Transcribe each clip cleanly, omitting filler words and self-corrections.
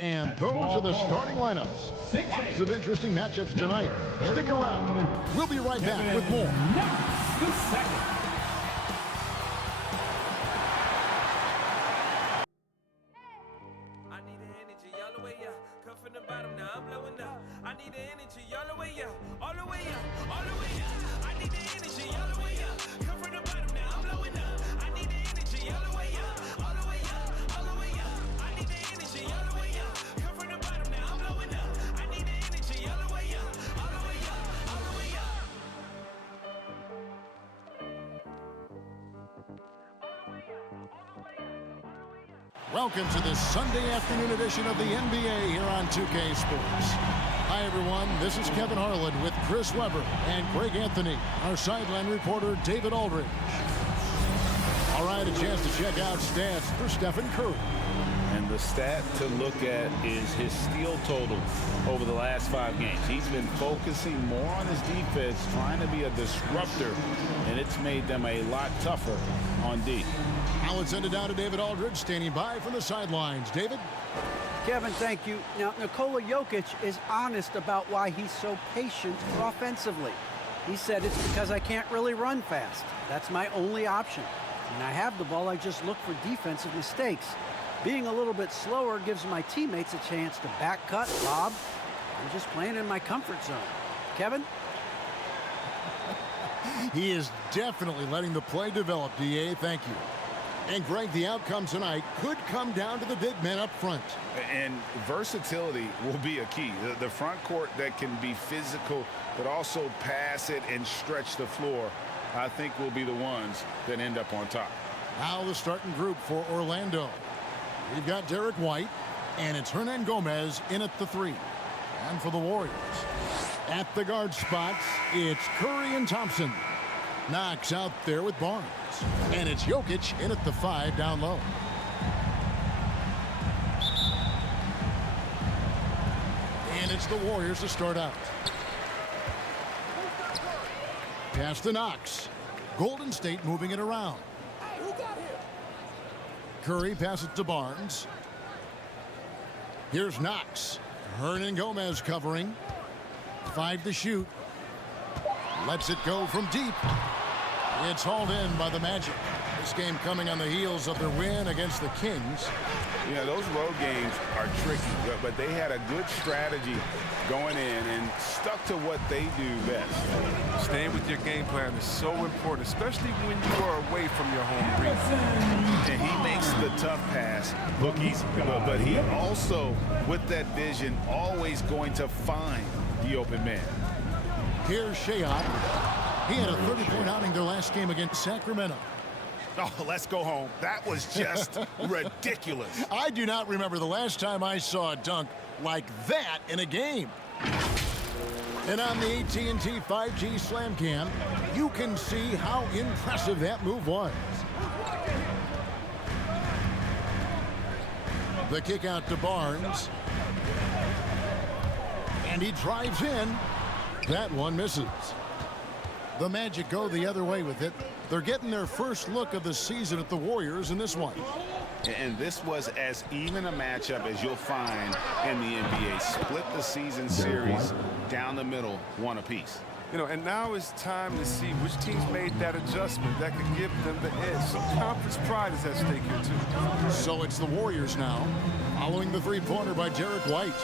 And those are the starting lineups. Lots of interesting matchups tonight. Stick around. We'll be right back with more. The second. I need the energy all the way up. Come from the bottom, now I'm blowing up. I need the energy all the way up. All the way up, all the way up. I need the energy all the way up. Come from the bottom, now I'm blowing up. I need the energy all the way up. All the way up, all the way up. I need the energy all the way up. Come from the bottom, now I'm blowing up. I need the energy all the way up. All the way up, all the way up. Welcome to this Sunday afternoon edition of the NBA here on 2K Sports. Hi, everyone. This is Kevin Harlan with Chris Webber and Greg Anthony, our sideline reporter, David Aldridge. All right, a chance to check out stats for Stephen Curry. And the stat to look at is his steal total over the last 5 games. He's been focusing more on his defense, trying to be a disruptor, and it's made them a lot tougher on D. Now let's send it down to David Aldridge, standing by from the sidelines. David? Kevin, thank you. Now, Nikola Jokic is honest about why he's so patient offensively. He said it's because I can't really run fast. That's my only option. When I have the ball, I just look for defensive mistakes. Being a little bit slower gives my teammates a chance to back cut, lob. I'm just playing in my comfort zone. Kevin? He is definitely letting the play develop, DA. Thank you. And Greg, the outcome tonight could come down to the big men up front. And versatility will be a key. The front court that can be physical, but also pass it and stretch the floor, I think will be the ones that end up on top. Now the starting group for Orlando. We've got Derek White, and it's Hernan Gomez in at the 3. And for the Warriors, at the guard spots, it's Curry and Thompson. Knox out there with Barnes. And it's Jokic in at the 5 down low. And it's the Warriors to start out. Pass to Knox. Golden State moving it around. Curry passes to Barnes. Here's Knox. Hernan Gomez covering. 5 to shoot. Lets it go from deep. It's hauled in by the Magic. This game coming on the heels of their win against the Kings. Yeah, those road games are tricky, but they had a good strategy going in and stuck to what they do best. Staying with your game plan is so important, especially when you are away from your home arena. And he makes the tough pass look easy, but he also, with that vision, always going to find the open man. Here's Shayot. He had a 30-point outing their last game against Sacramento. Oh, let's go home. That was just ridiculous. I do not remember the last time I saw a dunk like that in a game. And on the AT&T 5G Slam Cam, you can see how impressive that move was. The kick out to Barnes. And he drives in. That one misses. The Magic go the other way with it. They're getting their first look of the season at the Warriors in this one. And this was as even a matchup as you'll find in the NBA. Split the season series down the middle, 1 apiece. You know, and now it's time to see which teams made that adjustment that could give them the edge. Some conference pride is at stake here, too. So it's the Warriors now, following the three-pointer by Derek White.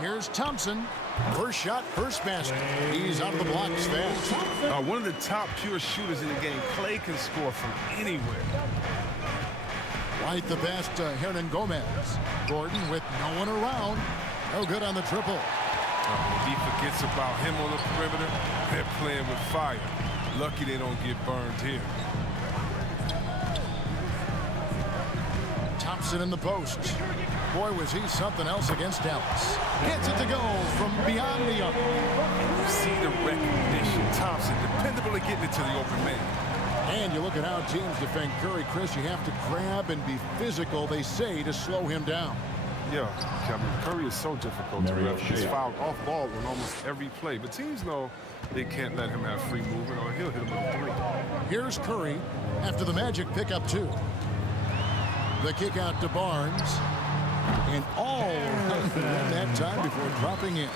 Here's Thompson. First shot, first basket. He's out of the blocks fast. One of the top pure shooters in the game. Clay can score from anywhere. White the pass to Hernan Gomez. Gordon with no one around. No good on the triple. He forgets about him on the perimeter. They're playing with fire. Lucky they don't get burned here. Thompson in the post. Boy, was he something else against Dallas. Gets it to go from beyond the arc. You see the recognition. Thompson, dependable at getting it to the open man. And you look at how teams defend Curry, Chris. You have to grab and be physical, they say, to slow him down. Yeah, Kevin, Curry is so difficult to read. He's fouled off ball on almost every play. But teams know they can't let him have free movement or he'll hit him with a 3. Here's Curry after the Magic pick up 2. The kick out to Barnes. And all around that time before dropping in.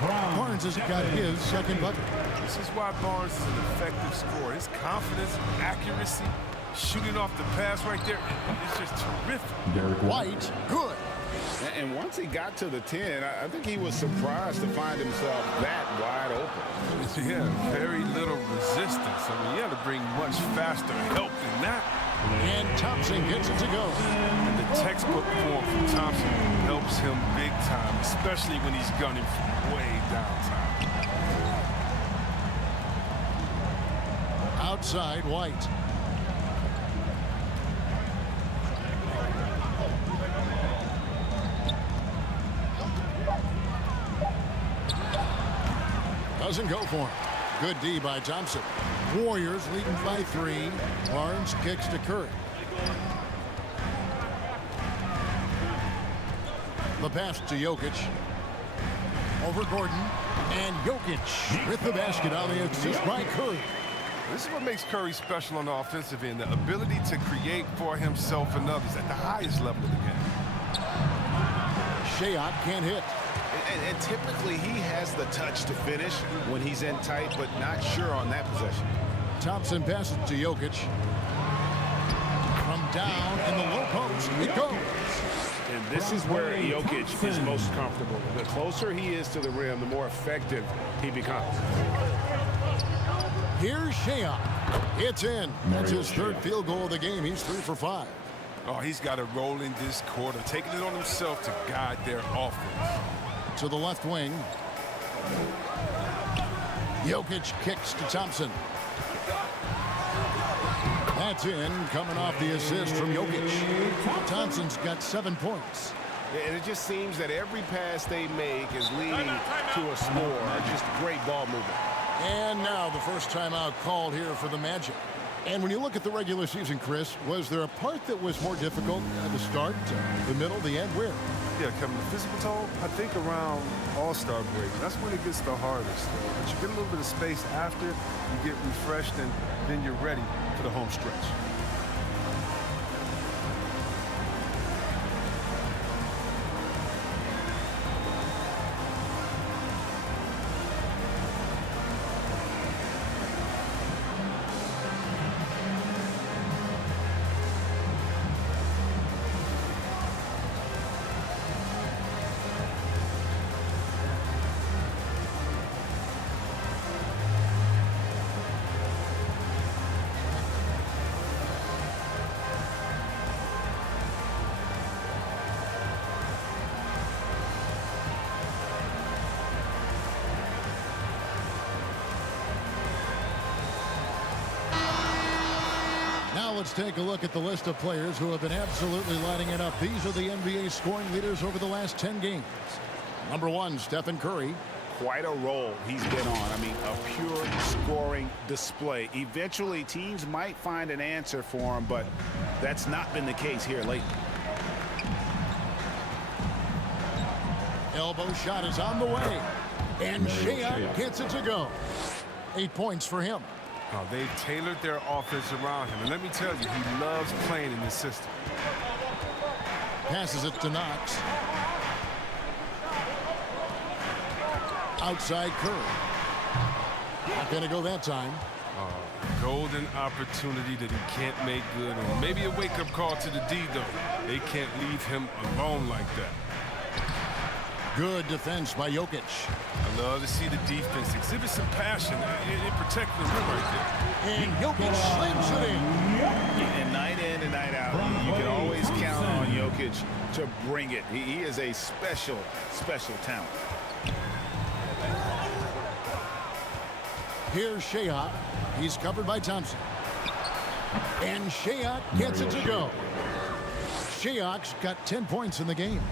Barnes has got his second bucket. This is why Barnes is an effective scorer. His confidence, accuracy, shooting off the pass right there, it's just terrific. White, good. And once he got to the 10, I think he was surprised to find himself that wide open. Yeah, very little resistance. I mean, you had to bring much faster help than that. And Thompson gets it to go. And the textbook form from Thompson helps him big time, especially when he's gunning from way downtown. Outside, White. Doesn't go for him. Good D by Thompson. Warriors leading by 3. Barnes kicks to Curry. The pass to Jokic. Over Gordon. And Jokic with the basket on the assist by Curry. This is what makes Curry special on the offensive end, the ability to create for himself and others at the highest level of the game. Shayok can't hit. And typically he has the touch to finish when he's in tight, but not sure on that possession. Thompson passes to Jokic. From down in the low post, it goes. And this is where Jokic is most comfortable. The closer he is to the rim, the more effective he becomes. Here's Shayok. It's in. That's his third field goal of the game. He's 3 for 5. Oh, he's got to roll in this quarter, taking it on himself to guide their offense. To the left wing. Jokic kicks to Thompson. That's in, coming off the assist from Jokic. Thompson's got 7 points. And it just seems that every pass they make is leading to a score. Just great ball movement. And now the first timeout called here for the Magic. And when you look at the regular season, Chris, was there a part that was more difficult at the start, the middle, the end? Where? Yeah, Kevin, the physical toll, I think around All-Star break. That's when it gets the hardest. But you get a little bit of space after, you get refreshed, and then you're ready for the home stretch. Now let's take a look at the list of players who have been absolutely lighting it up. These are the NBA scoring leaders over the last 10 games. Number 1, Stephen Curry. Quite a role he's been on. I mean, a pure scoring display. Eventually, teams might find an answer for him, but that's not been the case here lately. Elbow shot is on the way. And Shayok gets it to go. 8 points for him. Oh, they've tailored their offense around him. And let me tell you, he loves playing in this system. Passes it to Knox. Outside Curry. Not going to go that time. Golden opportunity that he can't make good on. Maybe a wake-up call to the D, though. They can't leave him alone like that. Good defense by Jokic. I love to see the defense exhibit some passion in protecting the rim right there. And Jokic slams it in. And night in and night out, you can always count on Jokic to bring it. He is a special, special talent. Here's Shayok. He's covered by Thompson. And Shayok gets it to go. Shayok's got 10 points in the game.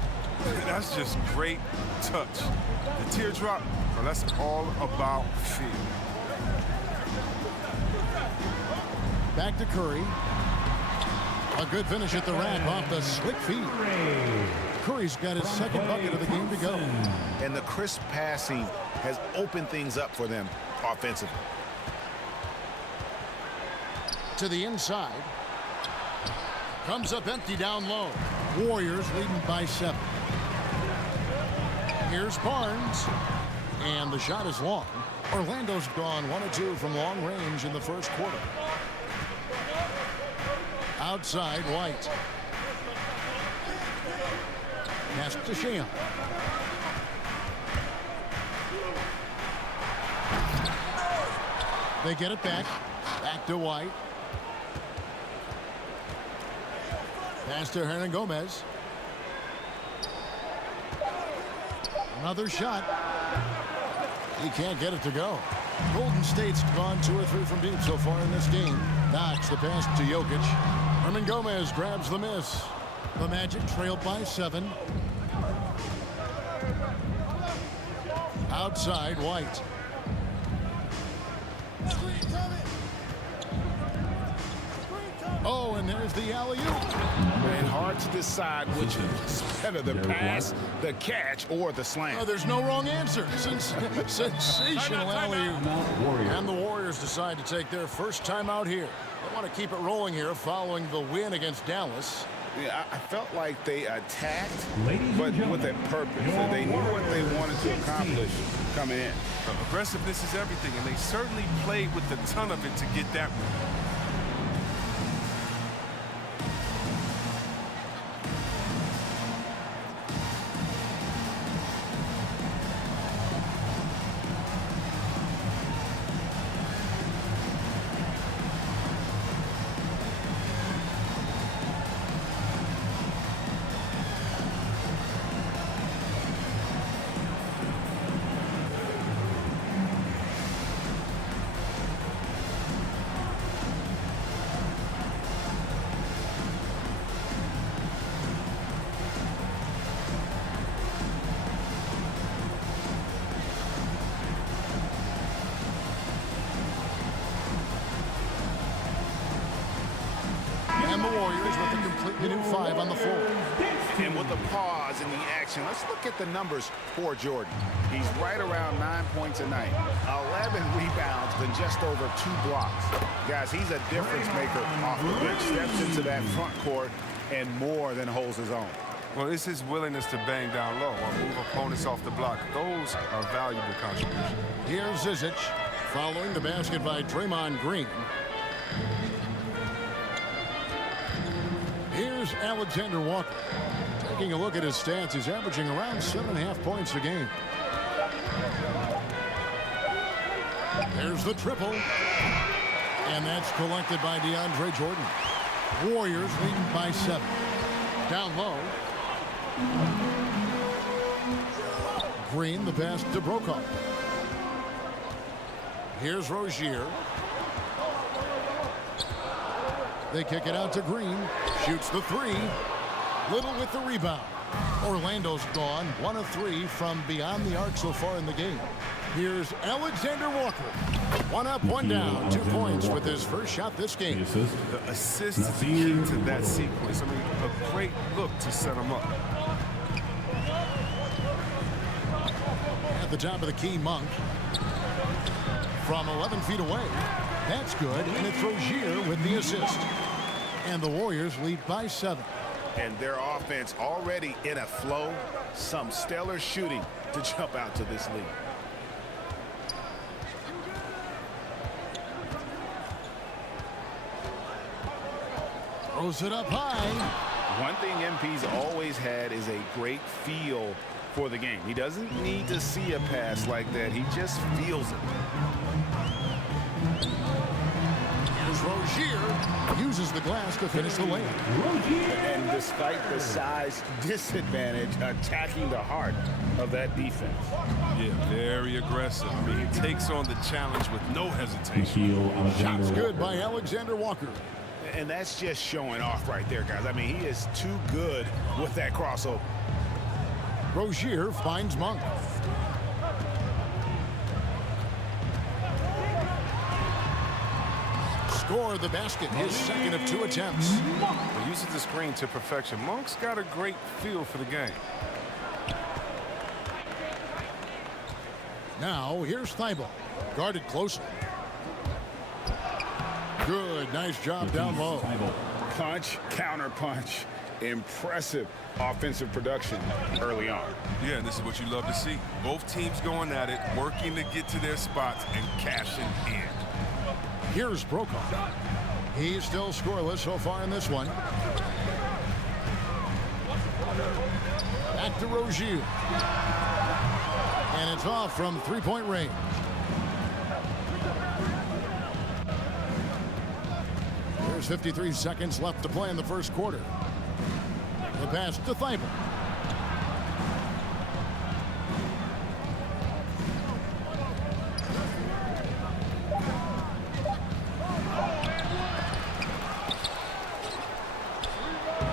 That's just great touch. The teardrop, well, that's all about feel. Back to Curry. A good finish at the rack off the slick feed. Curry's got his second bucket of the game to go. And the crisp passing has opened things up for them offensively. To the inside. Comes up empty down low. Warriors leading by 7. Here's Barnes. And the shot is long. Orlando's gone 1 of 2 from long range in the first quarter. Outside, White. Pass to Sham. They get it back. Back to White. Pass to Hernan Gomez. Another shot. He can't get it to go. Golden State's gone 2 or 3 from deep so far in this game. Knocks the pass to Jokic. Hernan Gomez grabs the miss. The Magic trail by 7. Outside, White. Oh, and there's the alley-oop. And hard to decide which is better, the pass, the catch, or the slam. Oh, there's no wrong answer. Sensational alley-oop. And the Warriors decide to take their first time out here. They want to keep it rolling here following the win against Dallas. Yeah, I felt like they attacked, but with a purpose. They knew what they wanted to accomplish coming in. Aggressiveness is everything, and they certainly played with a ton of it to get that one. And the Warriors with a completely new 5 on the floor. And with the pause in the action, let's look at the numbers for Jordan. He's right around 9 points a night, 11 rebounds, and just over 2 blocks. Guys, he's a difference maker off the bench. Steps into that front court and more than holds his own. Well, it's his willingness to bang down low or move opponents off the block. Those are valuable contributions. Here's Zizic following the basket by Draymond Green. Here's Alexander Walker. Taking a look at his stats, he's averaging around 7.5 points a game. There's the triple. And that's collected by DeAndre Jordan. Warriors leading by 7. Down low. Green, the pass to Brokaw. Here's Rozier. They kick it out to Green. Shoots the 3. Little with the rebound. Orlando's gone 1 of 3 from beyond the arc so far in the game. Here's Alexander Walker. 1 up, 1 down. 2 points with his first shot this game. The assist is the key to that sequence. I mean, a great look to set him up. At the top of the key, Monk. From 11 feet away. That's good, and it's Rozier with the assist. And the Warriors lead by 7. And their offense already in a flow. Some stellar shooting to jump out to this lead. Throws it up high. One thing MP's always had is a great feel for the game. He doesn't need to see a pass like that. He just feels it. Here's Rozier. Uses the glass to finish the layup. And despite the size disadvantage, attacking the heart of that defense. Yeah, very aggressive. I mean, he takes on the challenge with no hesitation. Shots good by Alexander Walker. And that's just showing off right there, guys. I mean, he is too good with that crossover. Rozier finds Monk. Score the basket, his second of 2 attempts. He uses the screen to perfection. Monk's got a great feel for the game. Now, here's Thibault. Guarded closely. Good, nice job down low. Punch, counter punch. Impressive offensive production early on. Yeah, and this is what you love to see. Both teams going at it, working to get to their spots and cashing in. Here's Brokaw. He's still scoreless so far in this one. Back to Rozier. And it's off from three-point range. There's 53 seconds left to play in the first quarter. The pass to Thibault.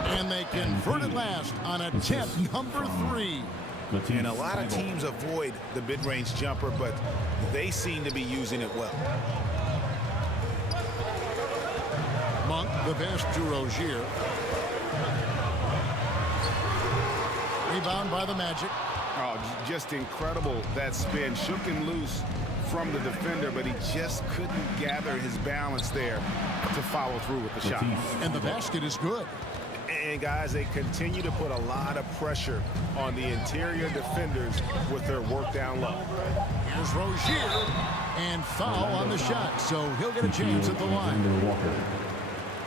And they convert it last on attempt number 3. And a lot of teams avoid the mid-range jumper, but they seem to be using it well. Monk, the pass to Rozier. Rebound by the Magic. Oh, just incredible. That spin shook him loose from the defender, but he just couldn't gather his balance there to follow through with the shot. And the basket is good. And guys, they continue to put a lot of pressure on the interior defenders with their work down low. Here's Rozier, and foul on the shot, so he'll get a chance at the line.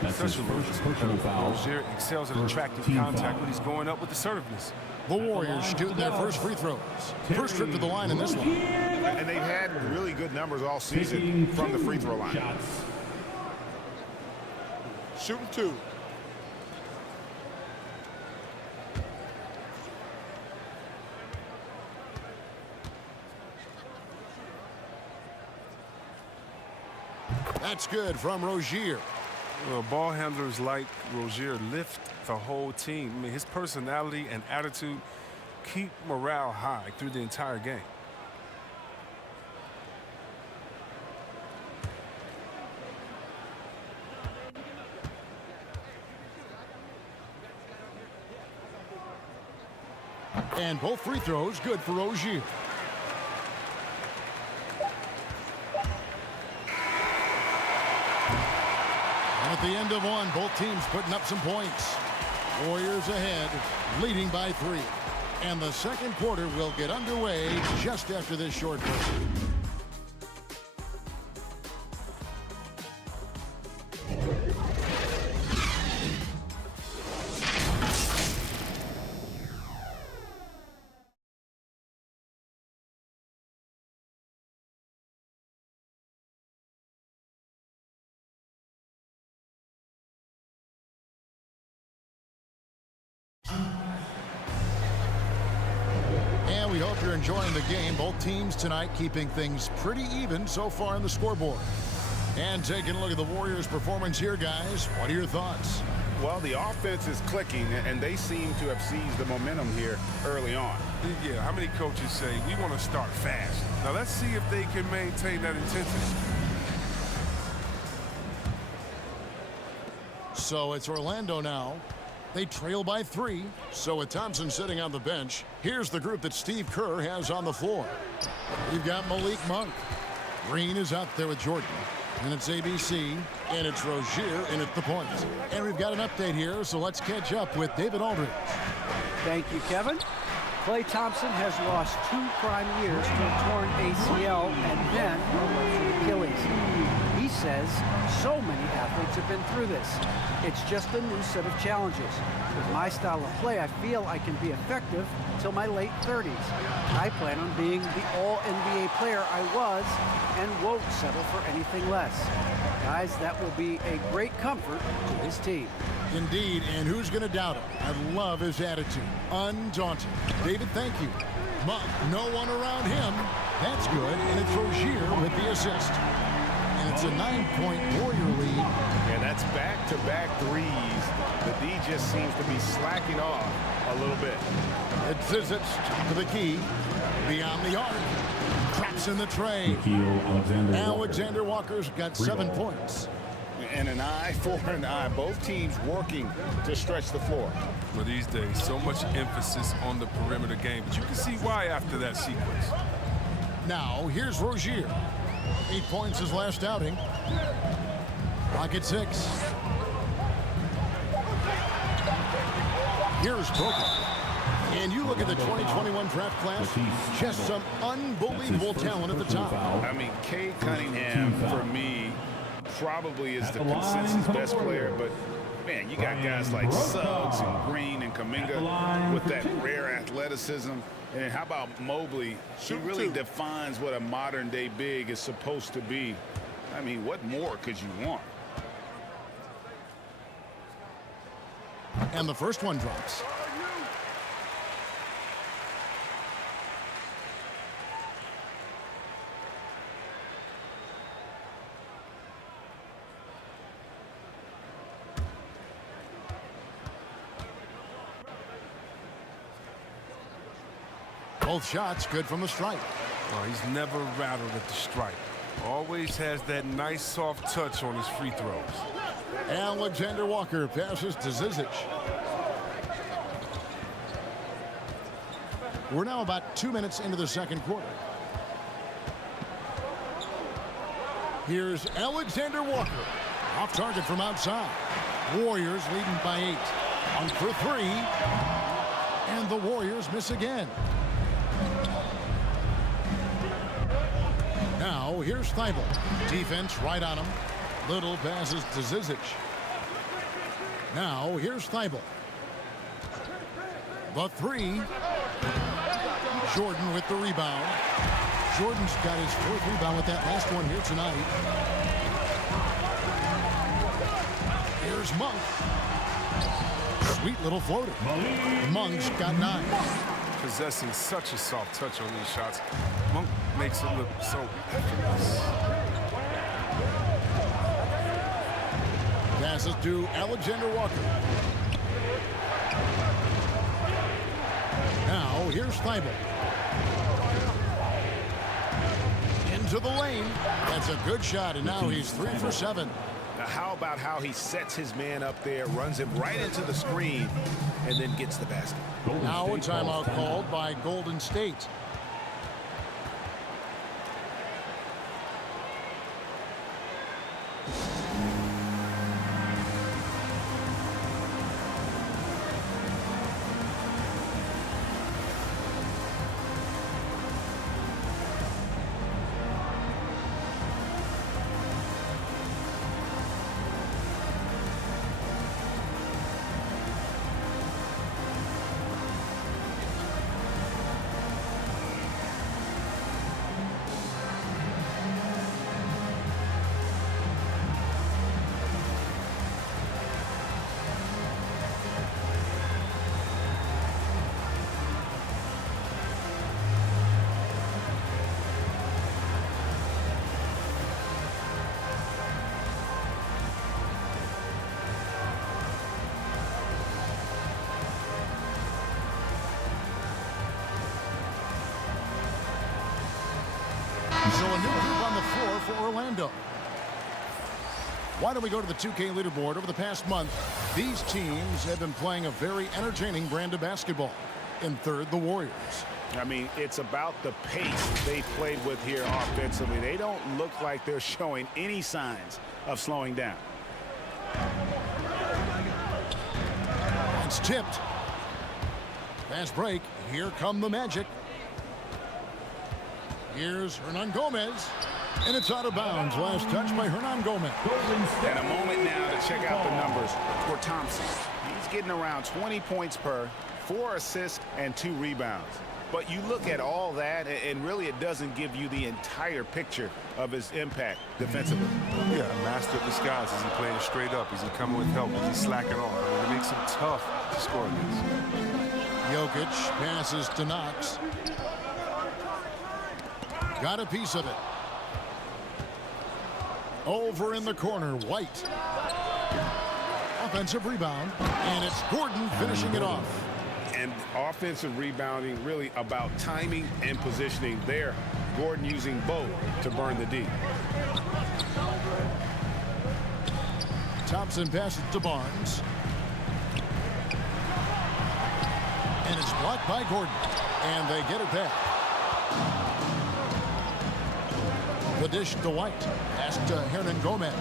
That's such a personal foul. Rozier excels at attractive contact when he's going up with assertiveness. The Warriors shooting their first free throws. First trip to the line in this one. And they've had really good numbers all season from the free throw line. Shooting 2. That's good from Rozier. Well, ball handlers like Rozier lift the whole team. I mean, his personality and attitude keep morale high through the entire game. And both free throws good for Rozier. At the end of one, both teams putting up some points. Warriors ahead, leading by 3. And the second quarter will get underway just after this short break. And we hope you're enjoying the game. Both teams tonight keeping things pretty even so far on the scoreboard. And taking a look at the Warriors' performance here, guys. What are your thoughts? Well, the offense is clicking, and they seem to have seized the momentum here early on. Yeah, how many coaches say, we want to start fast? Now, let's see if they can maintain that intensity. So it's Orlando now. They trail by 3. So with Thompson sitting on the bench, here's the group that Steve Kerr has on the floor. You've got Malik Monk. Green is out there with Jordan. And it's ABC, and it's Rozier in at the point. And we've got an update here, so let's catch up with David Aldridge. Thank you, Kevin. Klay Thompson has lost 2 prime years to a torn ACL and then a ruptured Achilles. He says so many athletes have been through this. It's just a new set of challenges. With my style of play, I feel I can be effective until my late 30s. I plan on being the all-NBA player I was and won't settle for anything less. Guys, that will be a great comfort to his team. Indeed, and who's going to doubt him? I love his attitude. Undaunted. David, thank you. Monk, no one around him. That's good, and it's Rozier with the assist. And it's a 9-point Warrior lead. Yeah, that's back-to-back threes. The D just seems to be slacking off a little bit. It visits to the key. Beyond the arc. Traps in the tray. Alexander Walker's got 7 points. And an eye for an eye. Both teams working to stretch the floor. Well, these days, so much emphasis on the perimeter game, but you can see why after that sequence. Now, here's Rozier. 8 points his last outing. Clock at 6. Here's Booker. And you look at the 2021 draft class, just some unbelievable talent at the top. I mean, Cade Cunningham, for me, probably is the consensus best player, but man, you got guys like Suggs and Green and Kuminga with that rare athleticism. And how about Mobley? He really defines what a modern-day big is supposed to be. I mean, what more could you want? And the first one drops. Both shots good from the stripe. Oh, he's never rattled at the stripe. Always has that nice soft touch on his free throws. Alexander Walker passes to Zizic. We're now about 2 minutes into the second quarter. Here's Alexander Walker. Off target from outside. Warriors leading by 8. On for 3. And the Warriors miss again. Now here's Thibault. Defense right on him. Little passes to Zizic. Now here's Thibault. The 3. Jordan with the rebound. Jordan's got his 4th rebound with that last one here tonight. Here's Monk. Sweet little floater. Monk's got 9. Possessing such a soft touch on these shots. Monk makes it look so effortless. Passes to Alexander Walker. Now here's Thibault. Into the lane. That's a good shot, and now he's 3 for 7. Now, how about how he sets his man up there, runs him right into the screen, and then gets the basket? Now a timeout called by Golden State. So a new group on the floor for Orlando. Why don't we go to the 2K leaderboard? Over the past month, these teams have been playing a very entertaining brand of basketball. In third, the Warriors. I mean, it's about the pace they played with here offensively. They don't look like they're showing any signs of slowing down. It's tipped. Fast break. Here come the Magic. Here's Hernan Gomez. And it's out of bounds. Last touch by Hernan Gomez. And a moment now to check out the numbers for Thompson. He's getting around 20 points per, 4 assists, and 2 rebounds. But you look at all that, and really it doesn't give you the entire picture of his impact defensively. Yeah, master of disguise. Is he playing straight up? Is he coming with help? Is he slacking off? I mean, it makes him tough to score against. Jokic passes to Knox. Got a piece of it. Over in the corner, White. Offensive rebound, and it's Gordon finishing it off. And offensive rebounding really about timing and positioning there. Gordon using both to burn the D. Thompson passes to Barnes. And it's blocked by Gordon. And they get it back. The dish to White. Pass to Hernan Gomez.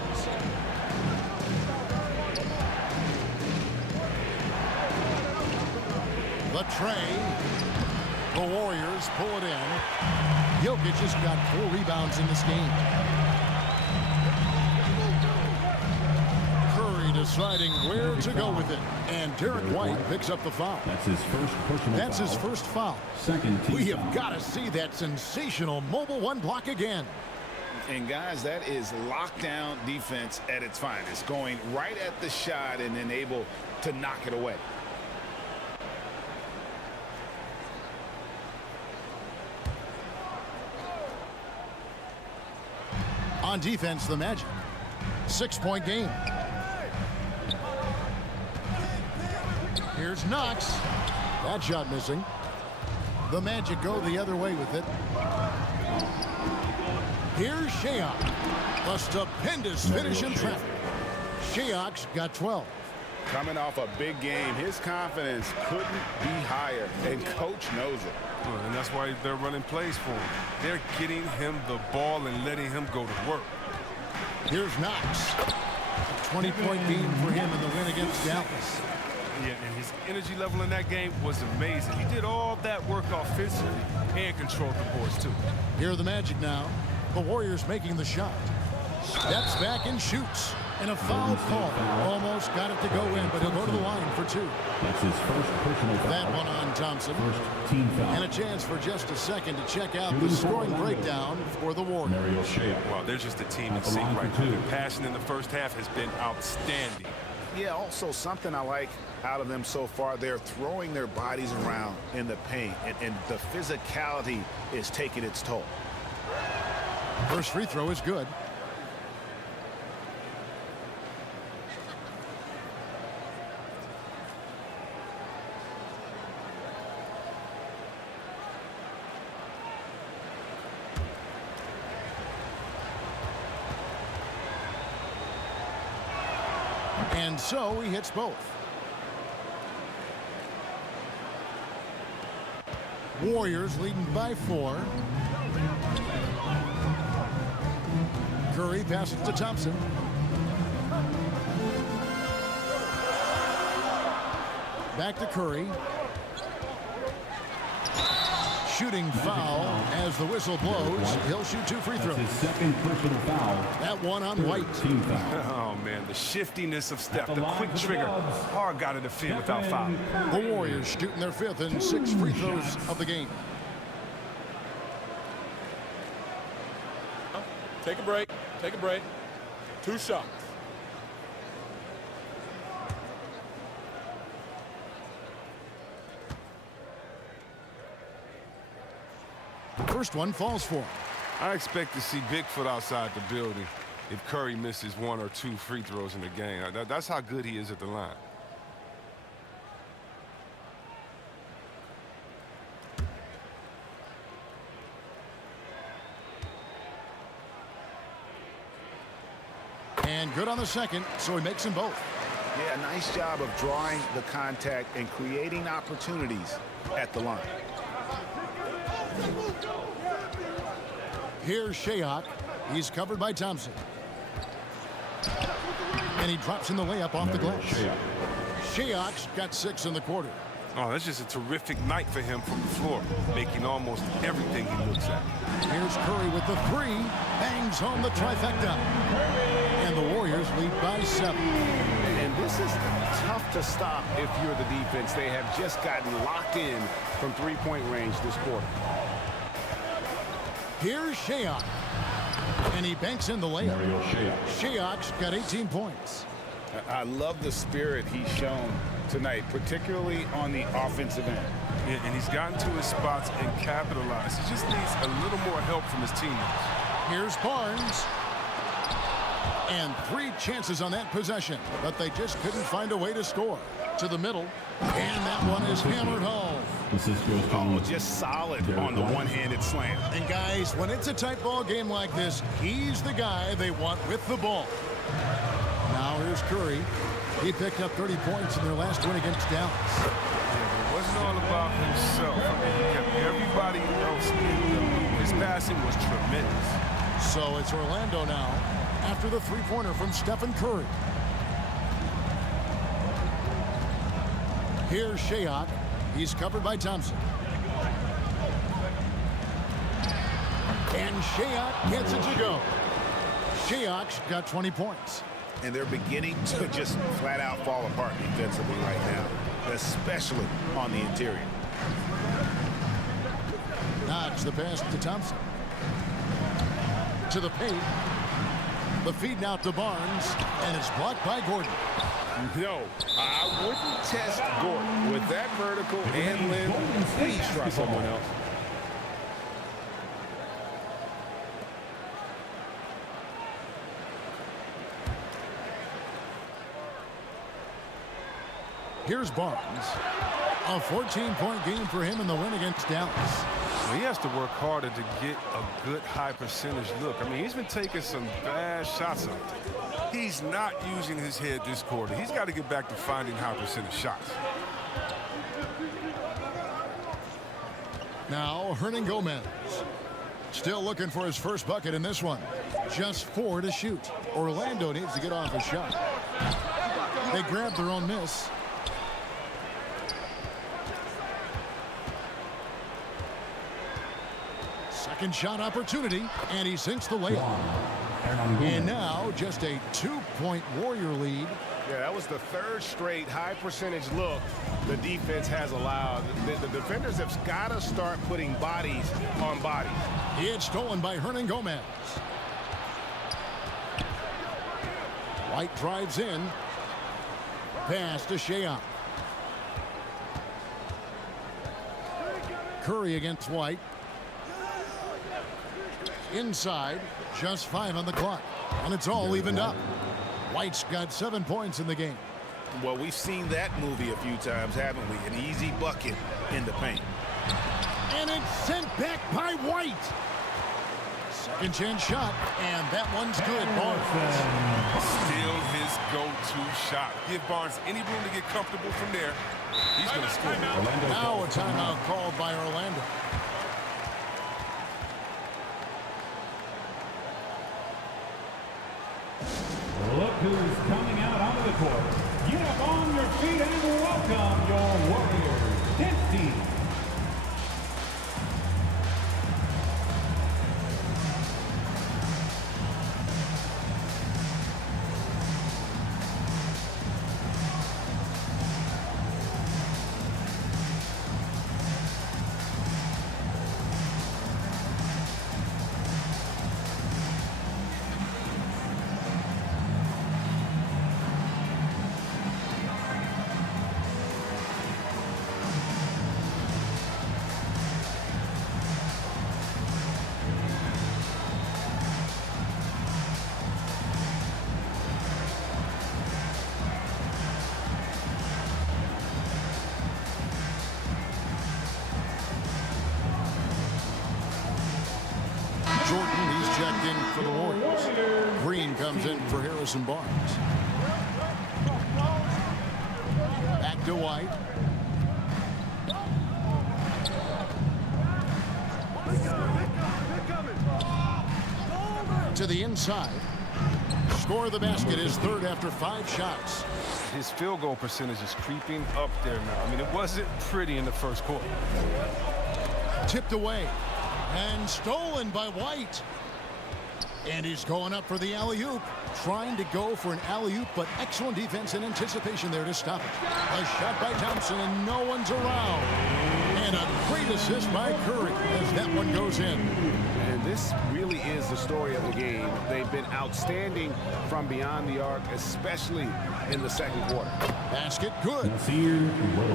The tray. The Warriors pull it in. Jokic has got 4 rebounds in this game. Curry deciding where to go with it. And Derek White picks up the foul. That's his first personal That's foul. his first foul. Second team We foul. have got to see that sensational mobile 1 block again. And guys, that is lockdown defense at its finest, going right at the shot and then able to knock it away. On defense, the Magic. 6-point game. Here's Knox. That shot missing. The Magic go the other way with it. Here's Shayok. A stupendous finish in traffic. Shayok's got 12. Coming off a big game, his confidence couldn't be higher, and coach knows it. And that's why they're running plays for him. They're getting him the ball and letting him go to work. Here's Knox. A 20-point game for him in the win against Dallas. Yeah, and his energy level in that game was amazing. He did all that work offensively and controlled the boards, too. Here are the Magic now. The Warriors making the shot. Steps back and shoots. And a foul call. Almost got it to go in, but he'll go to the line for 2. That's his first personal foul. That one on Thompson. First team foul. And a chance for just a second to check out the scoring breakdown for the Warriors. Well, they're just a team in At the sync line for right now. 2. Their passion in the first half has been outstanding. Yeah, also something I like out of them so far, they're throwing their bodies around in the paint, and the physicality is taking its toll. First free throw is good. And so he hits both. Warriors leading by 4. Curry passes to Thompson. Back to Curry. Shooting foul as the whistle blows. He'll shoot 2 free throws. His second personal foul. That one on White. Team foul. Oh, man, the shiftiness of Steph, the quick trigger. Hard got to defend without foul. The Warriors shooting their 5th and 6th free throws of the game. Take a break. Take a break. 2 shots. First one falls for him. I expect to see Bigfoot outside the building if Curry misses 1 or 2 free throws in the game. That's how good he is at the line. And good on the second, so he makes them both. Yeah, nice job of drawing the contact and creating opportunities at the line. Here's Shayok. He's covered by Thompson. And he drops in the layup off the glass. Shayok's got 6 in the quarter. Oh, that's just a terrific night for him from the floor, making almost everything he looks at. Here's Curry with the 3. Bangs home the trifecta. And the Warriors lead by 7. And this is tough to stop if you're the defense. They have just gotten locked in from 3-point range this quarter. Here's Shayok. And he banks in the layup. Shayok's got 18 points. I love the spirit he's shown tonight, particularly on the offensive end. Yeah, and he's gotten to his spots and capitalized. He just needs a little more help from his teammates. Here's Barnes. And 3 chances on that possession, but they just couldn't find a way to score. To the middle, and that one is hammered home. Oh, just solid on the one-handed slam. And guys, when it's a tight ball game like this, he's the guy they want with the ball. Now here's Curry. He picked up 30 points in their last win against Dallas. Yeah, it wasn't all about himself. I mean, he kept everybody else in the loop. His passing was tremendous. So it's Orlando now after the 3-pointer from Stephen Curry. Here's Shayok. He's covered by Thompson. And Shayok gets it to go. Shayok's got 20 points. And they're beginning to just flat out fall apart defensively right now, especially on the interior. Knocks the pass to Thompson. To the paint. The feed out to Barnes, and it's blocked by Gordon. No, I wouldn't test Gordon with that vertical and limb. Please try someone else. Here's Barnes. A 14-point game for him in the win against Dallas. He has to work harder to get a good high percentage look. I mean, he's been taking some bad shots out there. He's not using his head this quarter. He's got to get back to finding high percentage shots. Now, Hernan Gomez. Still looking for his first bucket in this one. Just 4 to shoot. Orlando needs to get off a shot. They grab their own miss. Second shot opportunity, and he sinks the layup. And now just a 2-point Warrior lead. Yeah, that was the third straight high percentage look the defense has allowed. The defenders have got to start putting bodies on bodies. It's stolen by Hernan Gomez. White drives in. Pass to Shayok. Curry against White. Inside, just 5 on the clock, and it's all evened up. White's got 7 points in the game. Well, we've seen that movie a few times, haven't we? An easy bucket in the paint. And it's sent back by White. Second chance shot, and that one's good. Barnes. Still his go-to shot. Give Barnes any room to get comfortable from there. He's going to score. Now a timeout called by Orlando. Look who's coming out onto the court. Get up on your feet and welcome your Warriors 10th team. Jordan, he's checked in for the Warriors. Green comes in for Harrison Barnes. Back to White. To the inside. Score the basket is third after 5 shots. His field goal percentage is creeping up there now. I mean, it wasn't pretty in the first quarter. Tipped away. And stolen by White. And he's going up for the alley-oop. Trying to go for an alley-oop, but excellent defense and anticipation there to stop it. A shot by Thompson, and no one's around. And a great assist by Curry as that one goes in. And this really is the story of the game. They've been outstanding from beyond the arc, especially in the second quarter. Basket good.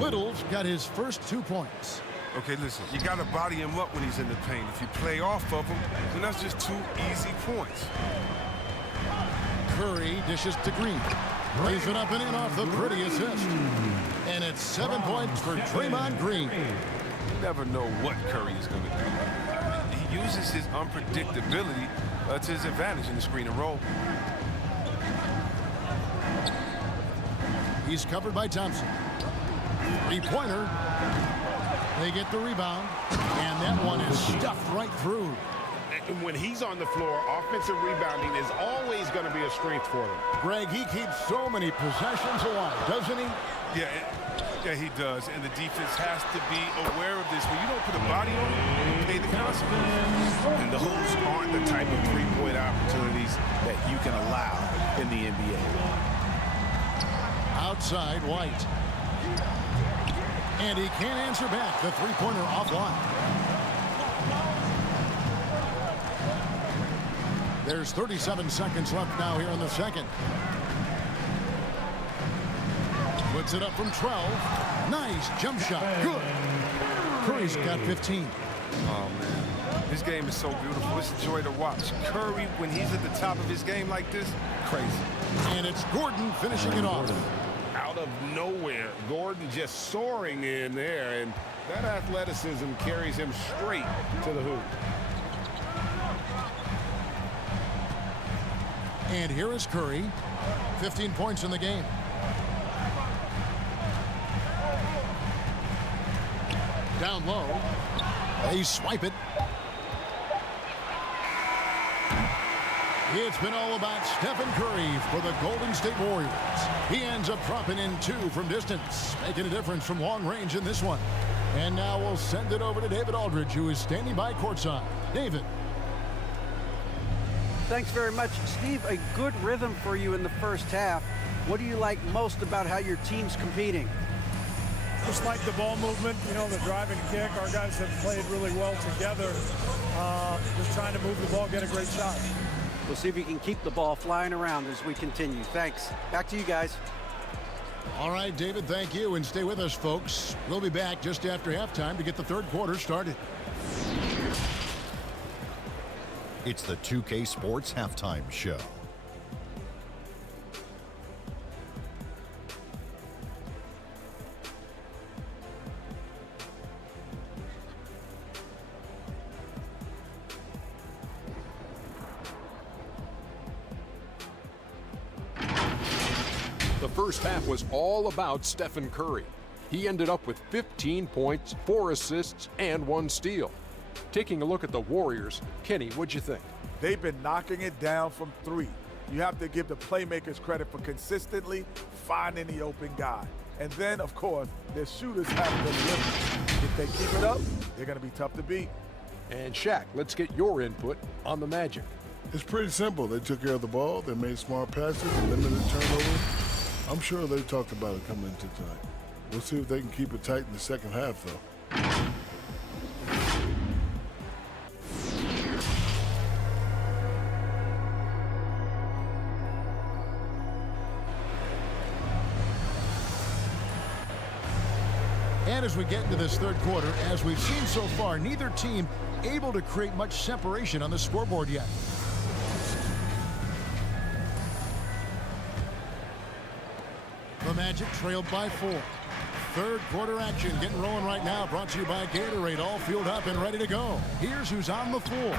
Little's got his first 2 points. Okay, listen, you got to body him up when he's in the paint. If you play off of him, then that's just 2 easy points. Curry dishes to Green. Lays it up and in off the pretty assist. And it's 7 points for Draymond Green. You never know what Curry is going to do. He uses his unpredictability to his advantage in the screen and roll. He's covered by Thompson. 3-pointer. They get the rebound, and that one is stuffed right through. And when he's on the floor, offensive rebounding is always going to be a strength for them. Greg, he keeps so many possessions alive, doesn't he? Yeah, he does. And the defense has to be aware of this. When you don't put a body on it, you pay the consequences. And those aren't the type of three-point opportunities that you can allow in the NBA. Outside White. And he can't answer back. The three-pointer offline. There's 37 seconds left now here in the second. Puts it up from 12. Nice jump shot. Good. Curry's got 15. Oh, man. This game is so beautiful. It's a joy to watch. Curry, when he's at the top of his game like this, crazy. And it's Gordon finishing it off. Out of nowhere, Gordon just soaring in there, and that athleticism carries him straight to the hoop. And here is Curry. 15 points in the game. Down low. They swipe it. It's been all about Stephen Curry for the Golden State Warriors. He ends up dropping in 2 from distance, making a difference from long range in this one. And now we'll send it over to David Aldridge, who is standing by courtside. David. Thanks very much, Steve. A good rhythm for you in the first half. What do you like most about how your team's competing? Just like the ball movement, you know, the drive and kick. Our guys have played really well together. Just trying to move the ball, get a great shot. We'll see if we can keep the ball flying around as we continue. Thanks. Back to you guys. All right, David, thank you. And stay with us, folks. We'll be back just after halftime to get the third quarter started. It's the 2K Sports Halftime Show. The first half was all about Stephen Curry. He ended up with 15 points, 4 assists, and 1 steal. Taking a look at the Warriors, Kenny, what'd you think? They've been knocking it down from 3. You have to give the playmakers credit for consistently finding the open guy. And then, of course, their shooters have the limit. If they keep it up, they're going to be tough to beat. And Shaq, let's get your input on the Magic. It's pretty simple. They took care of the ball. They made smart passes and limited turnovers. I'm sure they talked about it coming into tonight. We'll see if they can keep it tight in the second half, though. And as we get into this third quarter, as we've seen so far, neither team able to create much separation on the scoreboard yet. The Magic trailed by 4. Third quarter action getting rolling right now, brought to you by Gatorade, all fueled up and ready to go. Here's who's on the floor.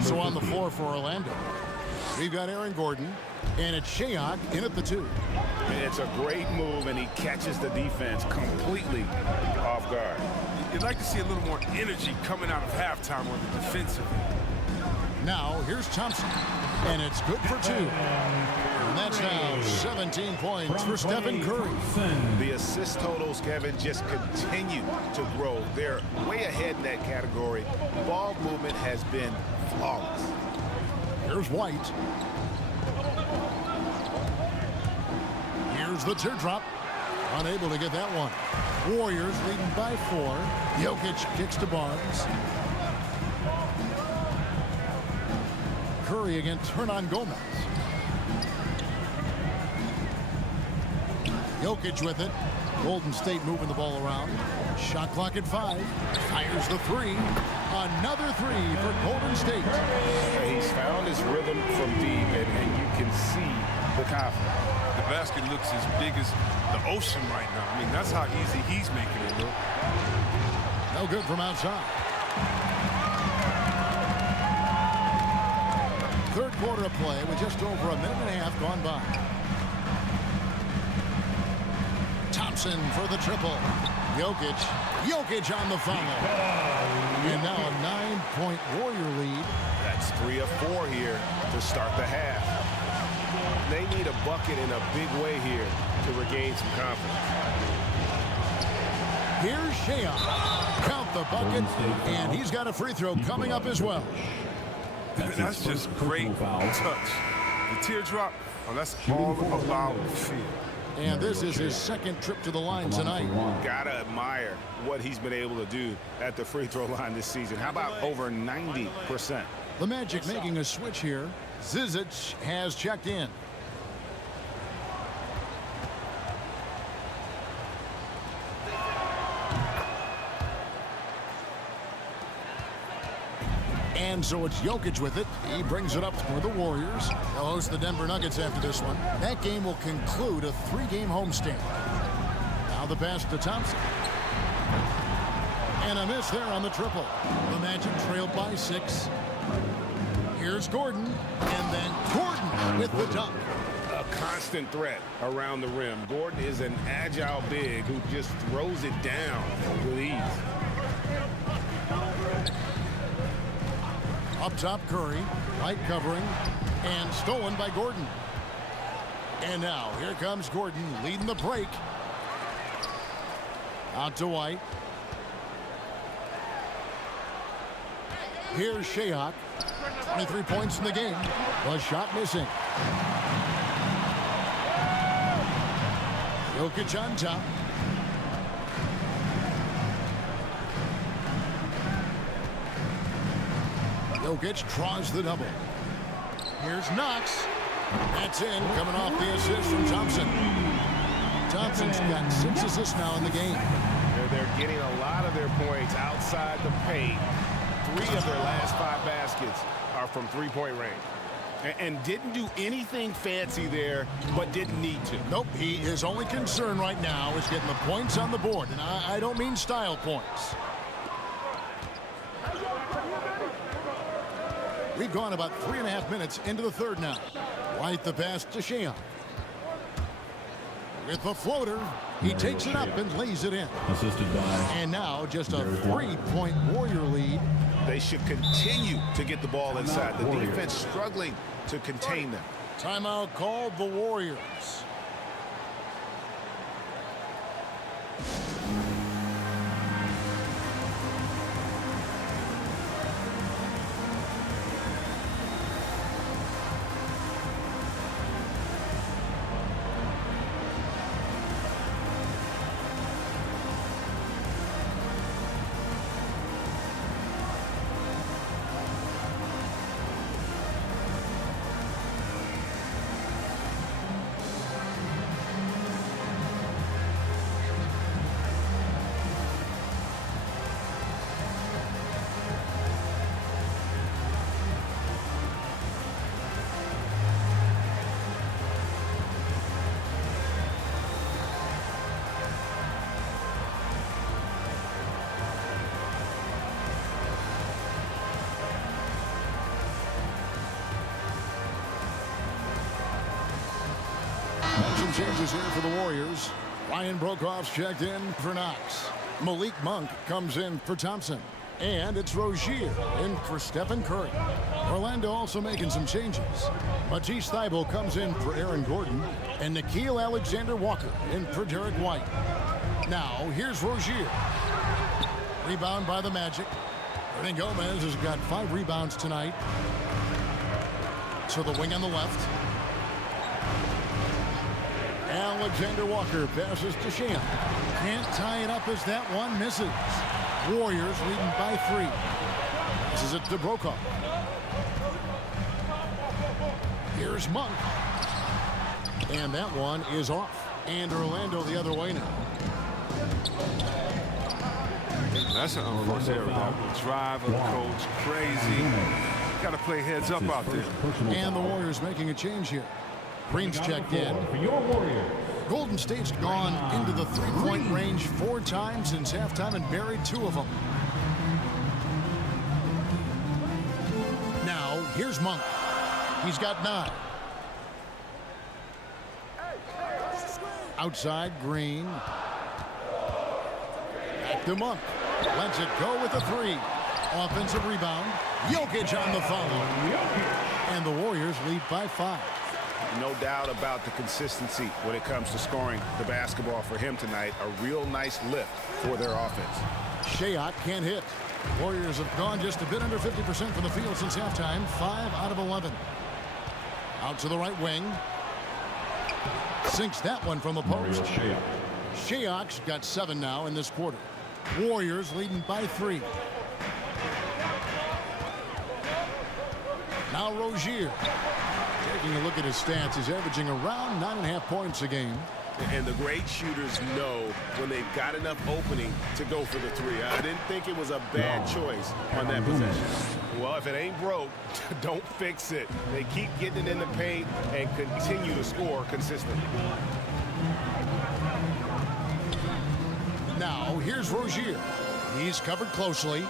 So on the floor for Orlando, we've got Aaron Gordon, and it's Shayok in at the 2. It's a great move, and he catches the defense completely off guard. You'd like to see a little more energy coming out of halftime on the defensive end. Now, here's Thompson, and it's good for 2. And that's now 17 points for Stephen Curry. The assist totals, Kevin, just continue to grow. They're way ahead in that category. Ball movement has been flawless. Here's White. Here's the teardrop. Unable to get that one. Warriors leading by 4. Jokic kicks to Barnes. Curry against Hernan Gomez. Jokic with it. Golden State moving the ball around. Shot clock at 5. Fires the 3. Another 3 for Golden State. He's found his rhythm from deep, and you can see the confidence. The basket looks as big as the ocean right now. I mean, that's how easy he's making it look. No good from outside. Third quarter of play with just over a minute and a half gone by. Thompson for the triple. Jokic on the follow. And now a 9-point Warrior lead. That's 3 of 4 here to start the half. they need a bucket in a big way here to regain some confidence. Here's Shea. Count the bucket, and he's got a free throw coming up as well. That's just great touch. The teardrop, that's all about feel. And this is his second trip to the line tonight. Gotta admire what he's been able to do at the free throw line this season. How about over 90%? The Magic making a switch here. Zizic has checked in. And so it's Jokic with it. He brings it up for the Warriors. They'll host the Denver Nuggets after this one. That game will conclude a 3-game homestand. Now the pass to Thompson. And a miss there on the triple. The Magic trailed by 6. Here's Gordon. And then Gordon with the dunk. A constant threat around the rim. Gordon is an agile big who just throws it down with ease. Up top, Curry, light covering, and stolen by Gordon. And now, here comes Gordon leading the break. Out to White. Here's Shayok. 23 points in the game. The shot missing. Jokic on top. Jokic draws the double. Here's Knox. That's in, coming off the assist from Thompson. Thompson's got 6 assists now in the game. They're getting a lot of their points outside the paint. 3 of their last 5 baskets are from three-point range. And didn't do anything fancy there, but didn't need to. Nope, his only concern right now is getting the points on the board. And I don't mean style points. We've gone about 3.5 minutes into the third now. White the pass to Sheehan. With the floater, he takes it up and lays it in. Assisted by. And now just a 3-point Warrior lead. They should continue to get the ball inside. The defense struggling to contain them. Timeout called the Warriors. Some changes here for the Warriors. Ryan Brokoff's checked in for Knox. Malik Monk comes in for Thompson. And it's Rozier in for Stephen Curry. Orlando also making some changes. Matisse Thybulle comes in for Aaron Gordon. And Nickeil Alexander-Walker in for Derek White. Now, here's Rozier. Rebound by the Magic. Hernan Gomez has got 5 rebounds tonight. So the wing on the left. Alexander Walker passes to Sheehan. Can't tie it up as that one misses. Warriors leading by 3. This is it to Brokoff. Here's Monk. And that one is off. And Orlando the other way now. That's an unforced error. That drive of the coach, crazy. Got to play heads up out there. And the Warriors making a change here. Green's checked in. Golden State's gone into the 3-point range 4 times since halftime and buried 2 of them. Now, here's Monk. He's got 9. Outside, Green. Back to Monk. Lets it go with a 3. Offensive rebound. Jokic on the follow. And the Warriors lead by 5. No doubt about the consistency when it comes to scoring the basketball for him tonight. A real nice lift for their offense. Shayok can't hit. Warriors have gone just a bit under 50% from the field since halftime. 5 out of 11. Out to the right wing. Sinks that one from the post. Shayok's got 7 now in this quarter. Warriors leading by 3. Now Rozier. Taking a look at his stats, he's averaging around 9.5 points a game. And the great shooters know when they've got enough opening to go for the 3. I didn't think it was a bad choice on that possession. Well, if it ain't broke, don't fix it. They keep getting it in the paint and continue to score consistently. Now, here's Rozier. He's covered closely.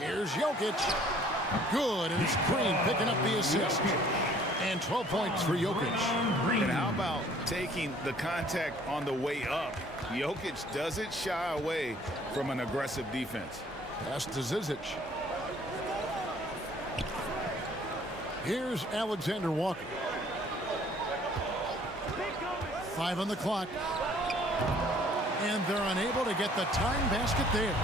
Here's Jokic. Good, and it's Green picking up the assist. And 12 points for Jokic. And how about taking the contact on the way up? Jokic doesn't shy away from an aggressive defense. Pass to Zizic. Here's Alexander Walker. 5 on the clock. And they're unable to get the time basket there.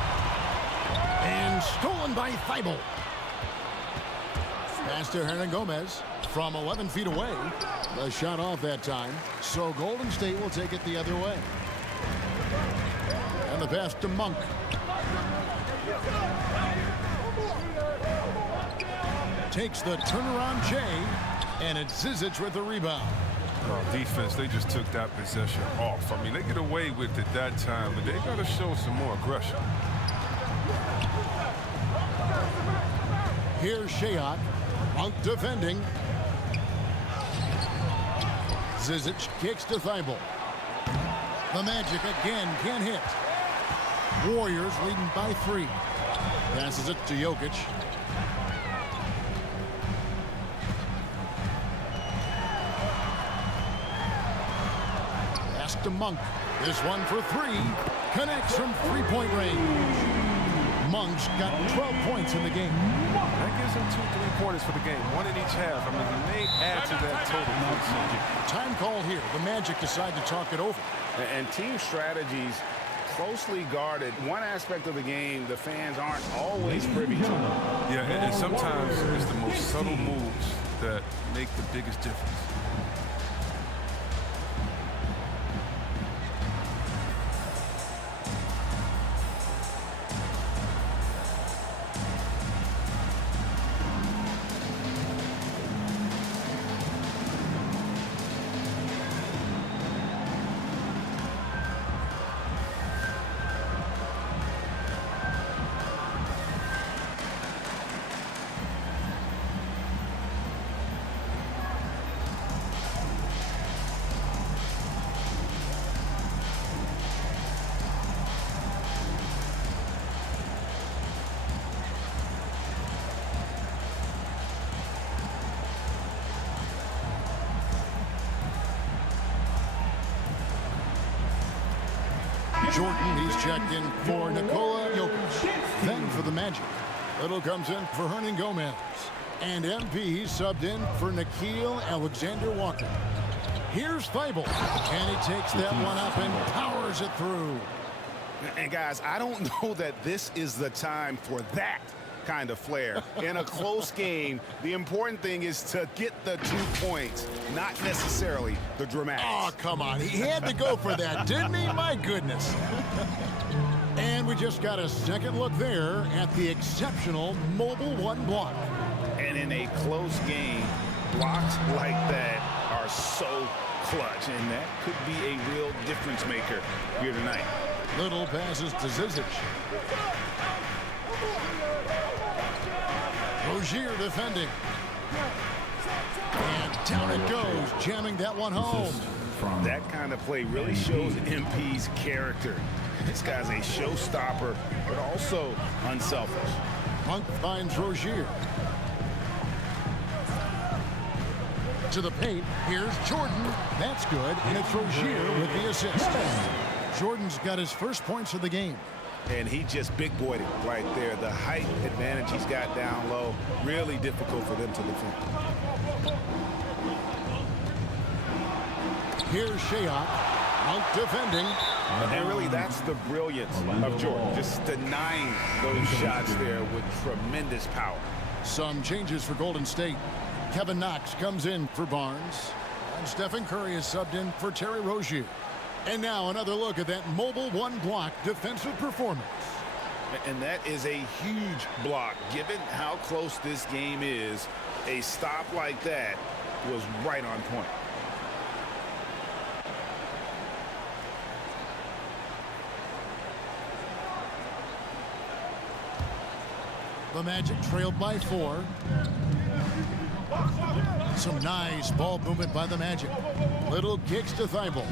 And stolen by Thibault. Pass to Hernan Gomez from 11 feet away. The shot off that time. So Golden State will take it the other way. And the pass to Monk. Takes the turnaround J. And it's Zizic with the rebound. Defense, they just took that possession off. I mean, they get away with it that time, but they got to show some more aggression. Here's Shayok. Monk defending. Zizic kicks to Thibault. The Magic again can't hit. Warriors leading by 3. Passes it to Jokic. Pass to Monk. This one for 3. Connects from 3-point range. Monk's got 12 points in the game. That gives him 2 3-pointers for the game, 1 in each half. I mean, he may add to that total. Time called here. The Magic decide to talk it over. And team strategies closely guarded. One aspect of the game the fans aren't always privy to. Yeah, and sometimes it's the most subtle moves that make the biggest difference. Jordan, he's checked in for Nikola Jokic. Then for the Magic. Little comes in for Hernan Gomez. And MP, he's subbed in for Nickeil Alexander-Walker. Here's Thibault. And he takes that one up and powers it through. And guys, I don't know that this is the time for that kind of flair. In a close game, the important thing is to get the 2 points, not necessarily the dramatics. Oh, come on. He had to go for that, didn't he? My goodness. And we just got a second look there at the exceptional Mobile 1 block. And in a close game, blocks like that are so clutch, and that could be a real difference maker here tonight. Little passes to Zizic. Rozier defending. And down it goes, jamming that one home. That kind of play really shows MP's character. This guy's a showstopper, but also unselfish. Monk finds Rozier. To the paint, here's Jordan. That's good, and it's Rozier with the assist. Jordan's got his first points of the game. And he just big-boyed it right there. The height advantage he's got down low, really difficult for them to defend. Here's Shayok out defending. And really, that's the brilliance of Jordan, just denying those shots there with tremendous power. Some changes for Golden State. Kevin Knox comes in for Barnes. And Stephen Curry is subbed in for Terry Rozier. And now another look at that mobile one-block defensive performance. And that is a huge block. Given how close this game is, a stop like that was right on point. The Magic trailed by 4. Some nice ball movement by the Magic. Little kicks to Thibault.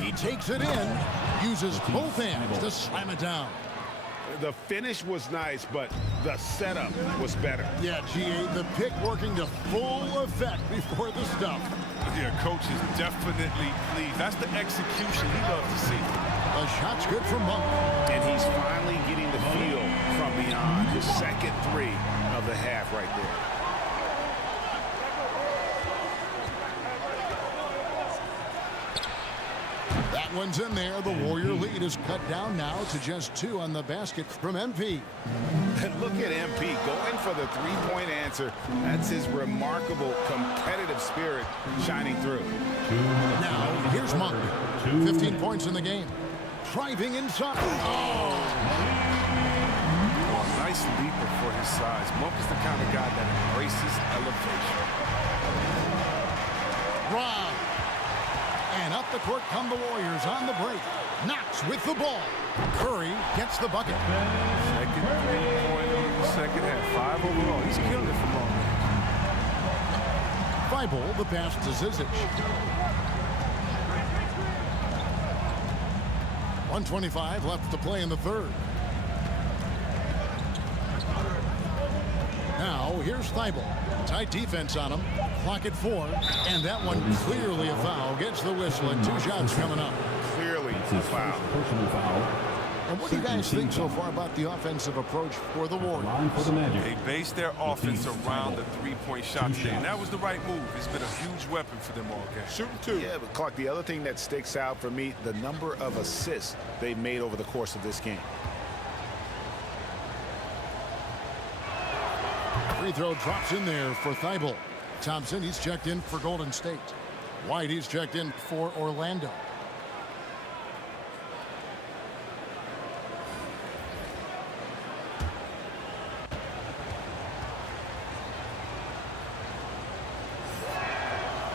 He takes it in, uses both hands to slam it down. The finish was nice, but the setup was better. Yeah, GA, the pick working to full effect before the stuff. Yeah, coach is definitely pleased. That's the execution he loves to see. The shot's good for Monk. And he's finally getting the feel from beyond. His second 3 of the half right there. That one's in there. The Warrior lead is cut down now to just 2 on the basket from MP. And look at MP going for the three-point answer. That's his remarkable competitive spirit shining through. Now, here's Monk. 15 points in the game. Driving inside. Oh, nice leaper for his size. Monk is the kind of guy that embraces elevation. Rob. And up the court come the Warriors on the break. Knox with the ball. Curry gets the bucket. Second three-pointer in the second half. 5 overall. He's killing it from long range. Thibault, the pass to Zizic. 1:25 left to play in the third. Now, here's Thibault. Tight defense on him. Clock at 4. And that one clearly a foul. Gets the whistle and 2 shots coming up. Clearly a foul. Personal foul. And what do you guys think so far about the offensive approach for the Warriors? For the Magic. They base their offense around the three-point shot today, and that was the right move. It's been a huge weapon for them all game. Shooting 2. Yeah, but Clark, the other thing that sticks out for me, the number of assists they've made over the course of this game. Free throw drops in there for Thibault. Thompson, he's checked in for Golden State. White, he's checked in for Orlando.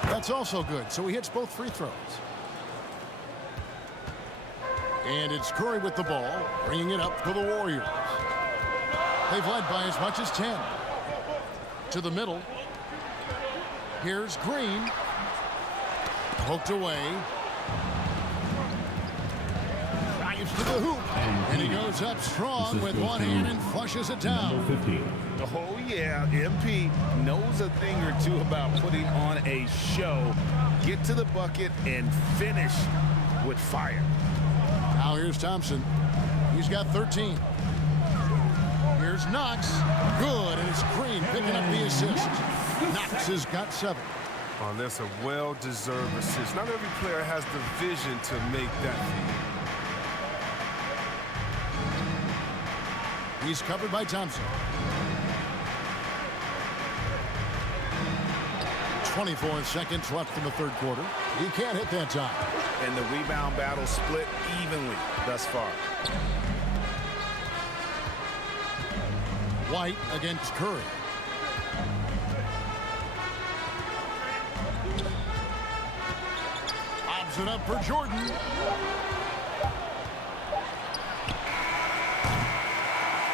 That's also good, so he hits both free throws. And it's Curry with the ball, bringing it up for the Warriors. They've led by as much as 10. To the middle. Here's Green. Poked away. Drives to the hoop. And he goes up strong with one hand and flushes it down. Oh, yeah. MP knows a thing or two about putting on a show. Get to the bucket and finish with fire. Now here's Thompson. He's got 13. Here's Knox. Good, and it's Green picking up the assist. Knox has got 7. Oh, that's a well-deserved assist. Not every player has the vision to make that feed. He's covered by Thompson. 24 seconds left in the third quarter. He can't hit that time. And the rebound battle split evenly thus far. White against Curry. Lobs it up for Jordan.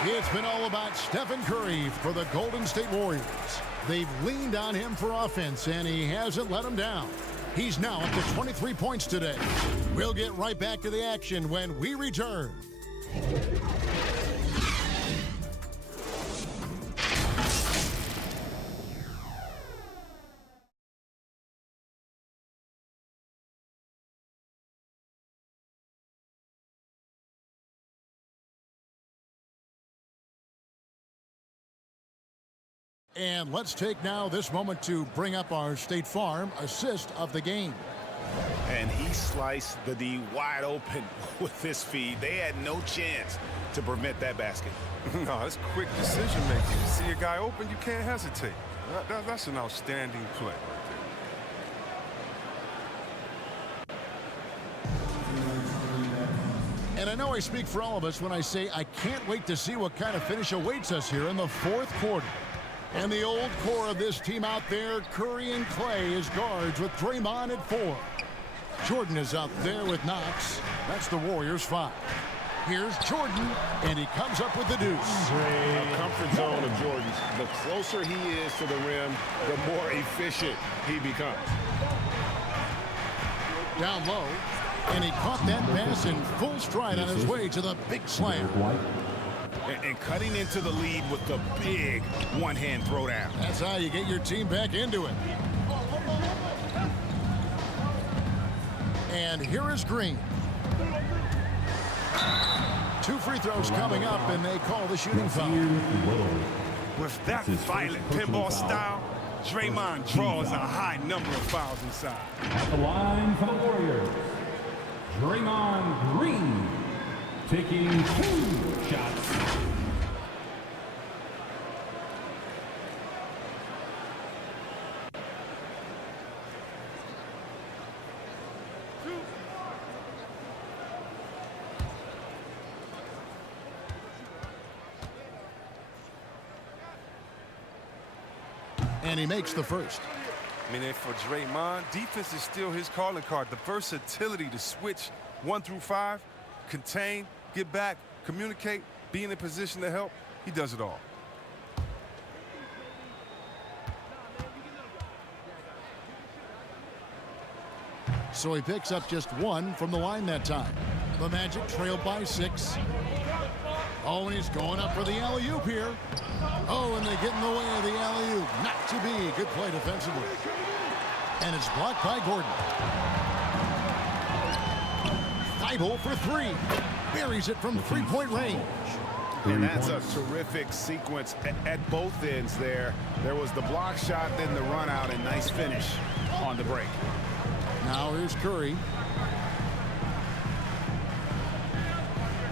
It's been all about Stephen Curry for the Golden State Warriors. They've leaned on him for offense, and he hasn't let them down. He's now up to 23 points today. We'll get right back to the action when we return. And let's take now this moment to bring up our State Farm assist of the game. sliced the D wide open with this feed. They had no chance to prevent that basket. No, it's quick decision making. You see a guy open, you can't hesitate. That's an outstanding play right there. And I know I speak for all of us when I say I can't wait to see what kind of finish awaits us here in the fourth quarter. And the old core of this team out there, Curry and Clay as guards with Draymond at 4. Jordan is out there with Knox. That's the Warriors' 5. Here's Jordan, and he comes up with the deuce. A comfort zone of Jordan's. The closer he is to the rim, the more efficient he becomes. Down low, and he caught that pass in full stride on his way to the big slam. And cutting into the lead with the big one-hand throwdown. That's how you get your team back into it. And here is Green. 2 free throws coming up, and they call the shooting foul. With that violent pinball style, Draymond draws a high number of fouls inside. At the line for the Warriors, Draymond Green taking 2 shots. And he makes the first. I mean, and for Draymond, defense is still his calling card. The versatility to switch 1 through 5, contain, get back, communicate, be in a position to help. He does it all. So he picks up just 1 from the line that time. The Magic trailed by 6. Oh, and he's going up for the alley-oop here. Oh, and they get in the way of the alley-oop. Not to be. Good play defensively. And it's blocked by Gordon. Thibault for 3. Buries it from 3-point range. And that's a terrific sequence at both ends there. There was the block shot, then the run out, and nice finish on the break. Now here's Curry.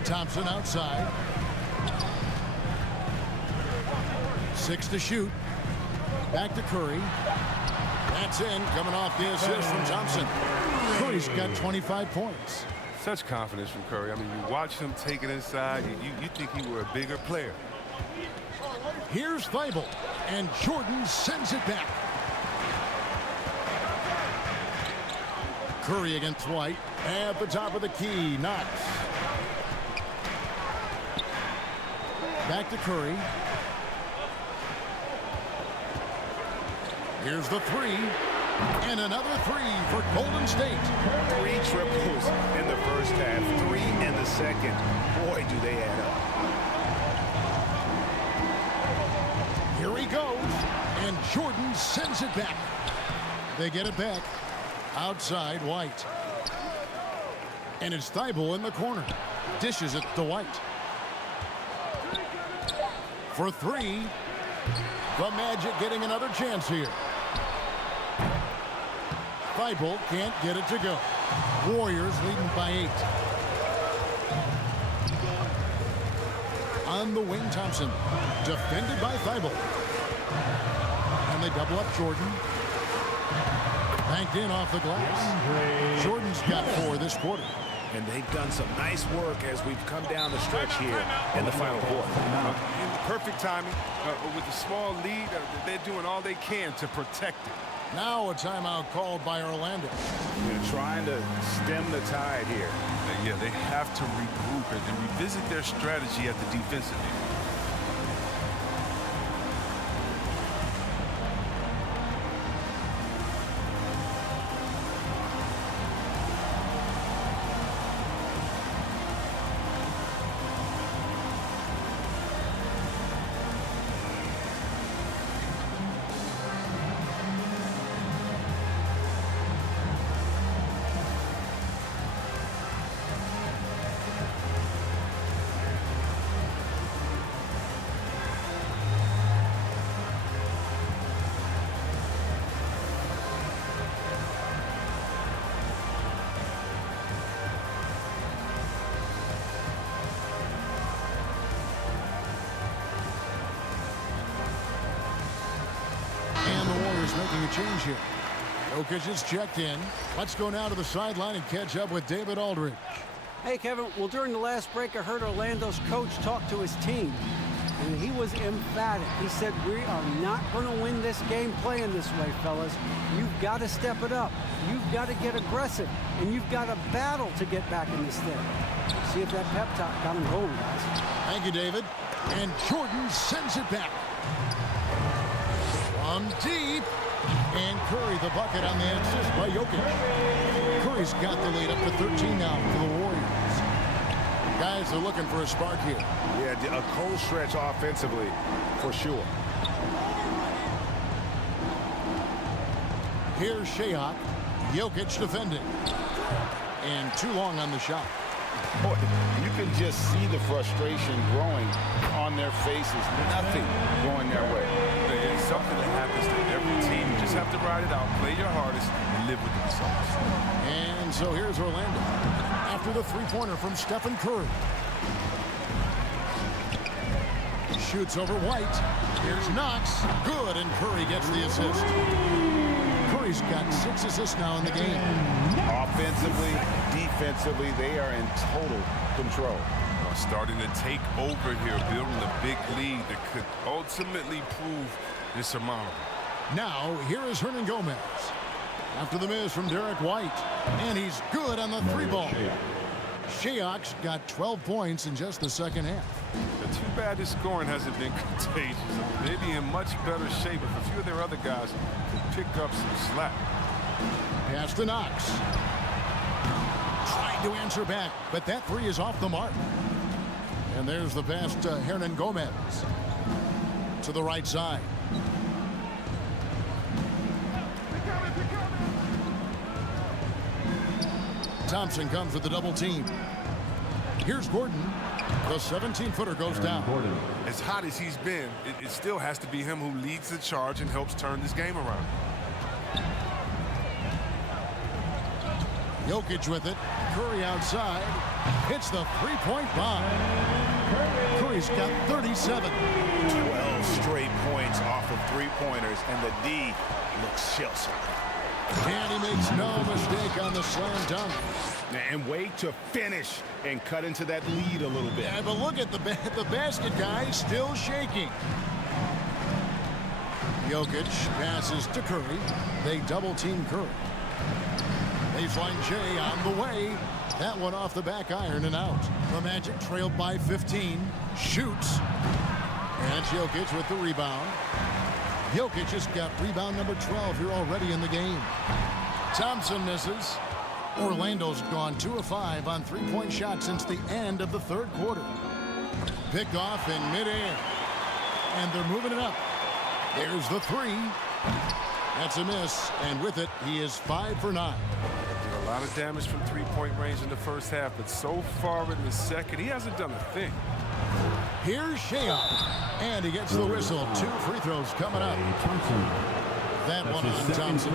Thompson outside. 6 to shoot. Back to Curry. That's in, coming off the assist from Thompson. Curry's got 25 points. Such confidence from Curry. I mean, you watch him take it inside, you think he were a bigger player. Here's Thibault, and Jordan sends it back. Curry against White. At the top of the key, Knox. Back to Curry. Here's the 3. And another 3 for Golden State. 3 triples in the first half, 3 in the second. Boy, do they add up. Here he goes. And Jordan sends it back. They get it back. Outside, White. And it's Thibault in the corner. Dishes it to White. For 3. The Magic getting another chance here. Thibault can't get it to go. Warriors leading by 8. On the wing, Thompson. Defended by Thibault. And they double up Jordan. Banked in off the glass. Jordan's got 4 this quarter. And they've done some nice work as we've come down the stretch here in the final quarter. Perfect timing. With a small lead, they're doing all they can to protect it. Now a timeout called by Orlando. They're trying to stem the tide here. Yeah, they have to regroup and revisit their strategy at the defensive end. change here. Jokic is checked in. Let's go now to the sideline and catch up with David Aldridge. Hey, Kevin. Well, during the last break, I heard Orlando's coach talk to his team, and he was emphatic. He said, we are not going to win this game playing this way, fellas. You've got to step it up. You've got to get aggressive, and you've got to battle to get back in this thing. See if that pep talk got him going, guys. Thank you, David. And Jordan sends it back. From deep. And Curry the bucket on the assist by Jokic. Curry's got the lead up to 13 now for the Warriors. Guys are looking for a spark here. Yeah, a cold stretch offensively for sure. Here's Shayok. Jokic defending. And too long on the shot. Boy, you can just see the frustration growing on their faces. Nothing going their way. It's something that happens to every team. You just have to ride it out, play your hardest, and live with the results. And so here's Orlando. After the three-pointer from Stephen Curry. Shoots over White. Here's Knox. Good, and Curry gets the assist. Curry's got 6 assists now in the game. Offensively, defensively, they are in total control. Starting to take over here, building a big lead that could ultimately prove insurmountable. Now, here is Hernan Gomez. After the miss from Derek White. And he's good on the three ball. Shayok's got 12 points in just the second half. Too bad his scoring hasn't been contagious. They'd be in much better shape if a few of their other guys could pick up some slack. Pass to Knox. Trying to answer back, but that three is off the mark. And there's the pass to Hernan Gomez. To the right side. Thompson comes with the double team. Here's Gordon. The 17-footer goes down. As hot as he's been, it still has to be him who leads the charge and helps turn this game around. Jokic with it. Curry outside. Hits the three-point bomb. Curry's got 37. 12 straight points off of three-pointers, and the D looks shell-shocked. And he makes no mistake on the slam dunk. And wait to finish and cut into that lead a little bit. Yeah, but look at the basket guy still shaking. Jokic passes to Curry. They double-team Curry. Baseline J on the way. That one off the back iron and out. The Magic trailed by 15. Shoots. And Jokic with the rebound. Jokic has got rebound number 12 here already in the game. Thompson misses. Orlando's gone 2 of 5 on three-point shots since the end of the third quarter. Pick off in midair. And they're moving it up. There's the three. That's a miss. And with it, he is 5 for 9. A lot of damage from three-point range in the first half, but so far in the second, he hasn't done a thing. Here's Shayok. And he gets the whistle. 2 free throws coming up. That one on Thompson.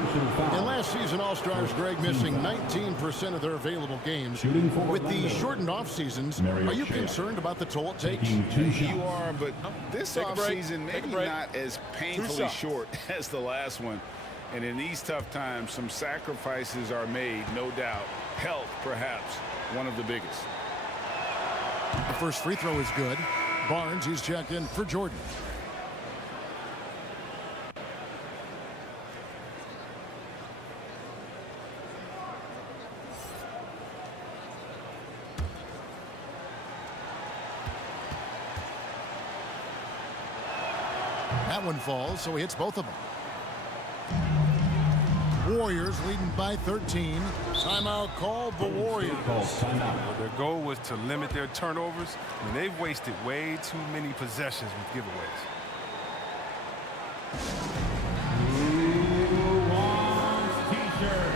In last season, All-Stars, Greg, missing 19% of their available games. With the shortened off seasons, are you concerned about the toll it takes? You are, but this offseason maybe not as painfully short as the last one. And in these tough times, some sacrifices are made, no doubt. Health, perhaps, one of the biggest. The first free throw is good. Barnes, he's checked in for Jordan. That one falls, so he hits both of them. Warriors leading by 13. Timeout called the Warriors. Their goal was to limit their turnovers, and they've wasted way too many possessions with giveaways. Who wants t-shirt?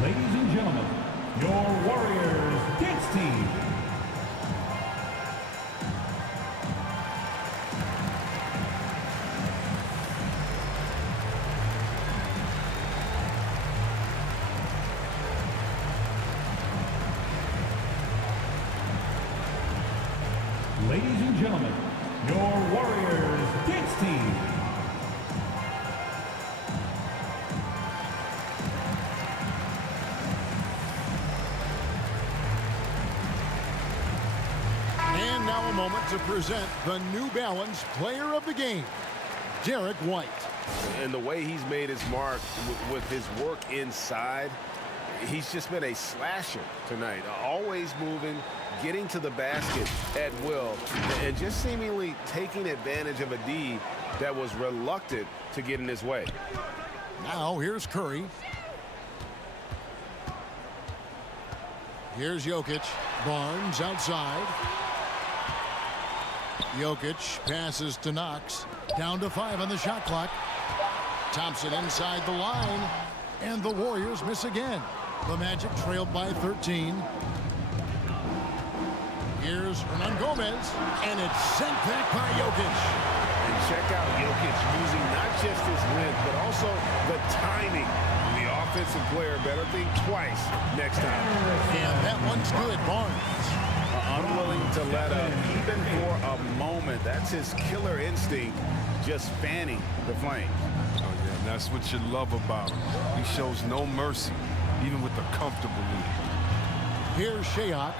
Ladies and gentlemen, your Warriors dance team. Ladies and gentlemen, your Warriors dance team. And now a moment to present the New Balance Player of the Game, Derek White. And the way he's made his mark with his work inside, he's just been a slasher tonight. Always moving, getting to the basket at will, and just seemingly taking advantage of a D that was reluctant to get in his way. Now here's Curry. Here's Jokic. Barnes outside. Jokic passes to Knox. Down to 5 on the shot clock. Thompson inside the line. And the Warriors miss again. The Magic trailed by 13. Here's Hernan Gomez. And it's sent back by Jokic. And check out Jokic using not just his length, but also the timing. The offensive player better think twice next time. And that one's good. Barnes. Unwilling to let up, even for a moment. That's his killer instinct, just fanning the flame. Oh, yeah, and that's what you love about him. He shows no mercy, even with a comfortable lead. Here's Shayok.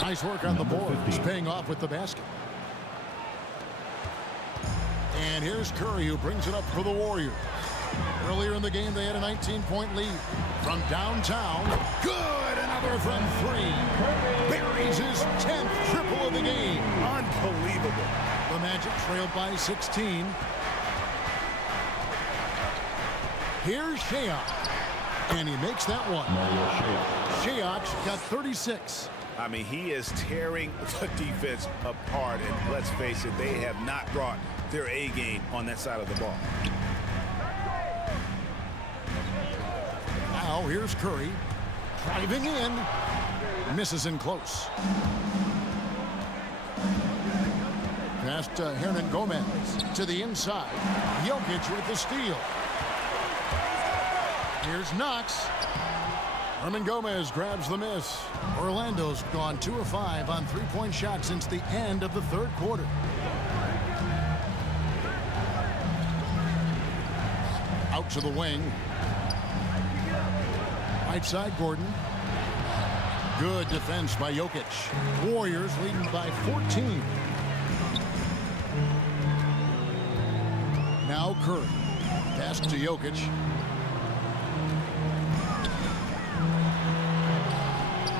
Nice work on the board. He's paying off with the basket. And here's Curry, who brings it up for the Warriors. Earlier in the game, they had a 19-point lead. From downtown, good! Another from 3. Buries his 10th triple of the game. Unbelievable. The Magic trailed by 16. Here's Shayok. And he makes that one. Shayok's got 36. I mean, he is tearing the defense apart. And let's face it, they have not brought their A game on that side of the ball. Now here's Curry. Driving in. Misses in close. Pass to Hernan Gomez. To the inside. Jokic with the steal. Here's Knox. Hernan Gomez grabs the miss. Orlando's gone 2 of 5 on three-point shots since the end of the third quarter. Out to the wing. Right side, Gordon. Good defense by Jokic. Warriors leading by 14. Now Curry. Pass to Jokic.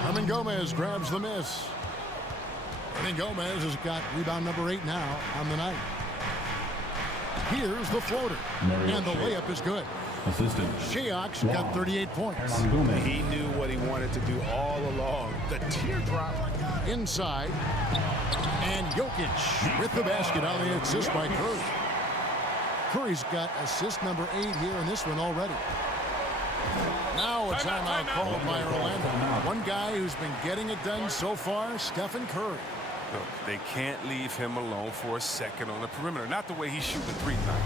Hernan Gomez grabs the miss. Hernan Gomez has got rebound number 8 now on the night. Here's the floater. And the layup is good. Assistant. Shayok's got 38 points. He knew what he wanted to do all along. The teardrop. Inside. And Jokic with the basket on the assist by Curry. Curry's got assist number 8 here in this one already. Now a timeout called by Orlando. One guy who's been getting it done so far, Stephen Curry. Look, they can't leave him alone for a second on the perimeter. Not the way he's shooting the three tonight.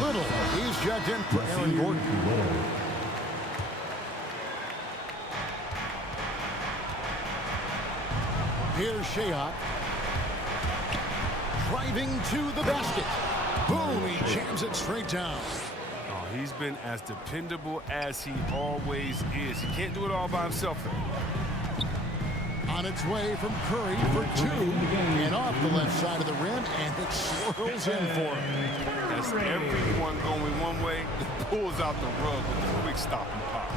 Little, he's checked in for Aaron Gordon. Here's Shayok. Driving to the basket. Boom, he jams it straight down. Oh, he's been as dependable as he always is. He can't do it all by himself, though. On its way from Curry for 2, and off the left side of the rim, and it swirls in for him. As everyone going one way, it pulls out the rug with a quick stop and pop.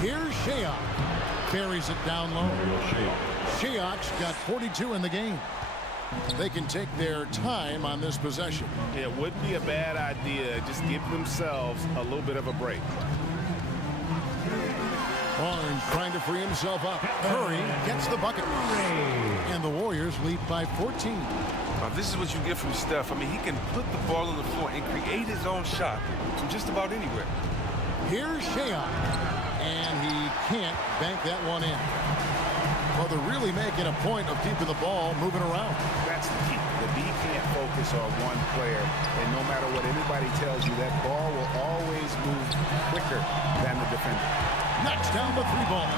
Here's Shayok. Buries it down low. Shayok's got 42 in the game. They can take their time on this possession. It would be a bad idea. Just give themselves a little bit of a break. Barnes trying to free himself up. Curry gets the bucket. And the Warriors lead by 14. Now, this is what you get from Steph. I mean, he can put the ball on the floor and create his own shot from just about anywhere. Here's Shayok. And he can't bank that one in. Well, they're really making a point of keeping the ball moving around. That's the key. The D can't focus on one player, and no matter what anybody tells you, that ball will always move quicker than the defender. Knocks down the 3-ball.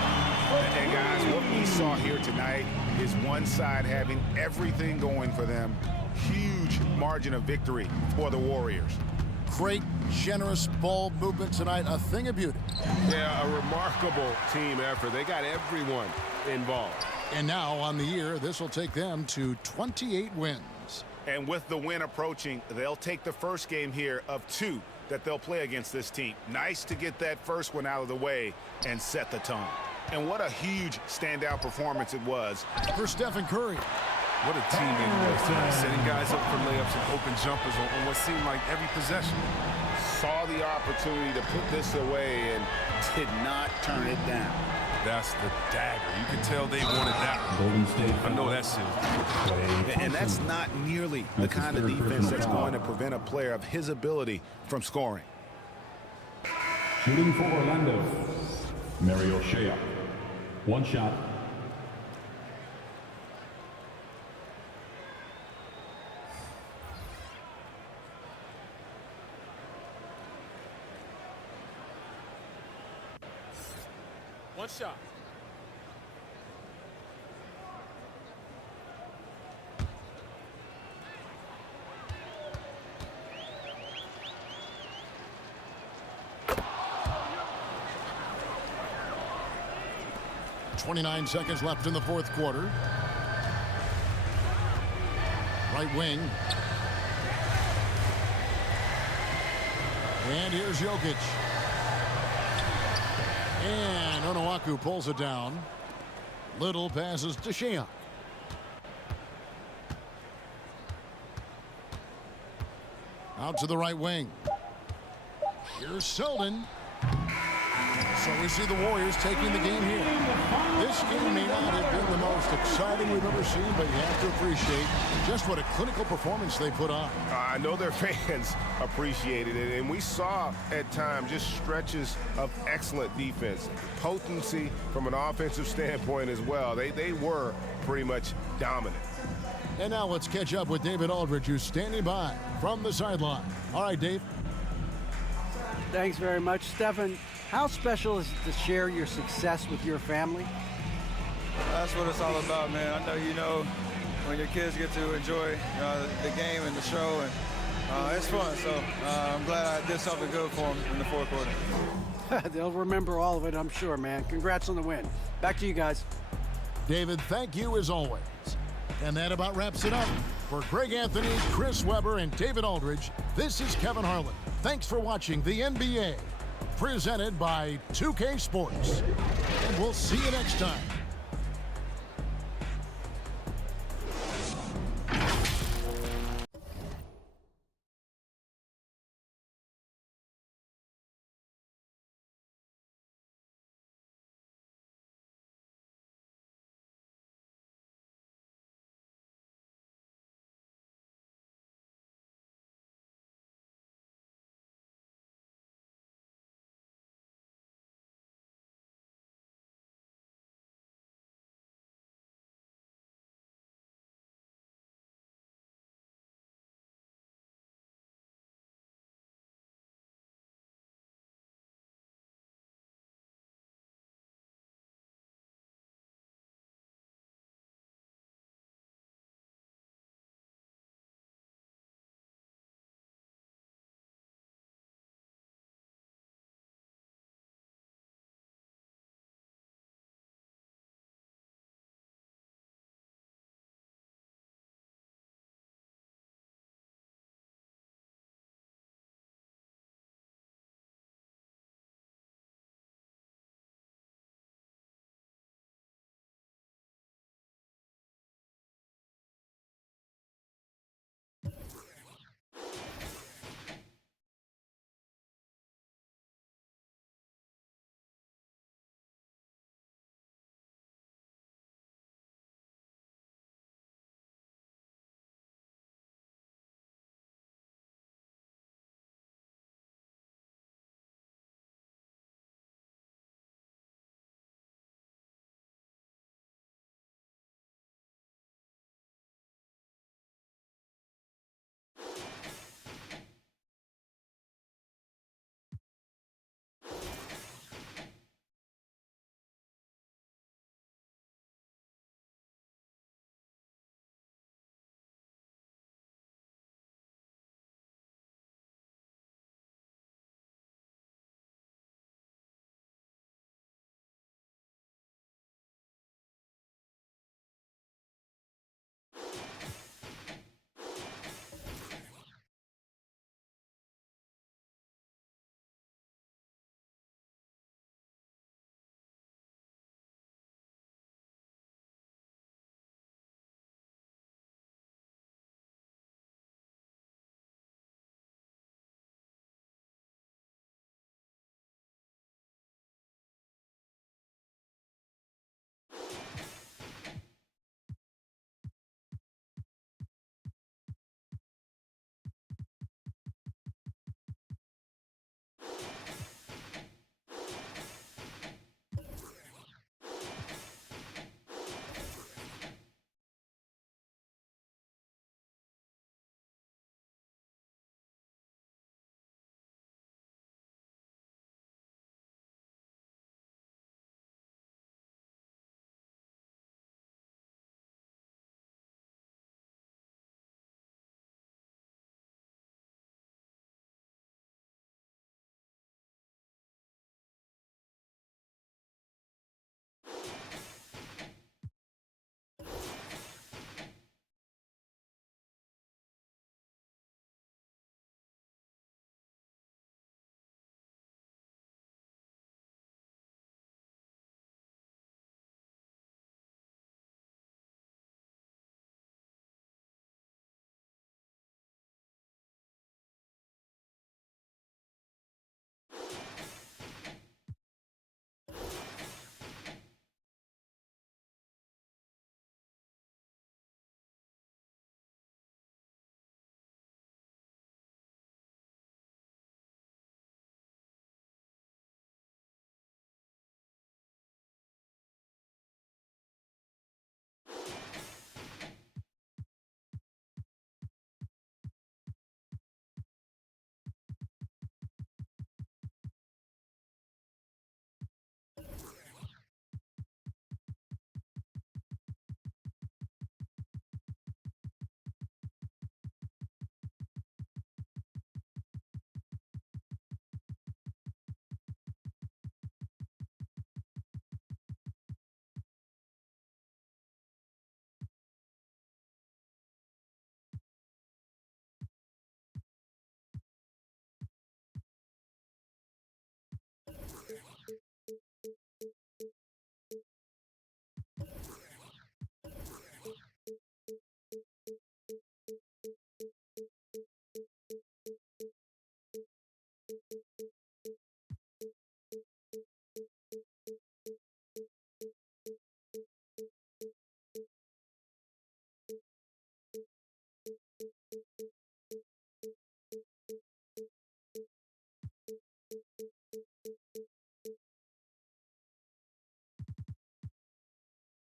And guys, what we saw here tonight is one side having everything going for them. Huge margin of victory for the Warriors. Great, generous ball movement tonight. A thing of beauty. Yeah, a remarkable team effort. They got everyone involved. And now on the year, this will take them to 28 wins. And with the win approaching, they'll take the first game here of 2 that they'll play against this team. Nice to get that first one out of the way and set the tone. And what a huge standout performance it was for Stephen Curry. What a teammate he was tonight, setting guys up for layups and open jumpers on what seemed like every possession. Saw the opportunity to put this away and did not turn it down. That's the dagger. You can tell they wanted that one. I know that's it. And that's not nearly the kind of defense that's going to prevent a player of his ability from scoring. Shooting for Orlando, Mario Shayok. 1 shot. One shot. .29 seconds left in the 4th quarter. Right wing. And here's Jokic. And Onuaku pulls it down. Little passes to Shayok. Out to the right wing. Here's Selden. So we see the Warriors taking the game here. This game may not have been the most exciting we've ever seen, but you have to appreciate just what a clinical performance they put on. I know their fans appreciated it, and we saw at times just stretches of excellent defense. Potency from an offensive standpoint as well. They were pretty much dominant. And now let's catch up with David Aldridge, who's standing by from the sideline. All right, Dave. Thanks very much, Stephen. How special is it to share your success with your family? That's what it's all about, man. I know you know when your kids get to enjoy the game and the show, and it's fun. So I'm glad I did something good for them in the 4th quarter. They'll remember all of it, I'm sure, man. Congrats on the win. Back to you guys. David, thank you as always. And that about wraps it up. For Greg Anthony, Chris Webber, and David Aldridge, this is Kevin Harlan. Thanks for watching the NBA, presented by 2K Sports. And we'll see you next time.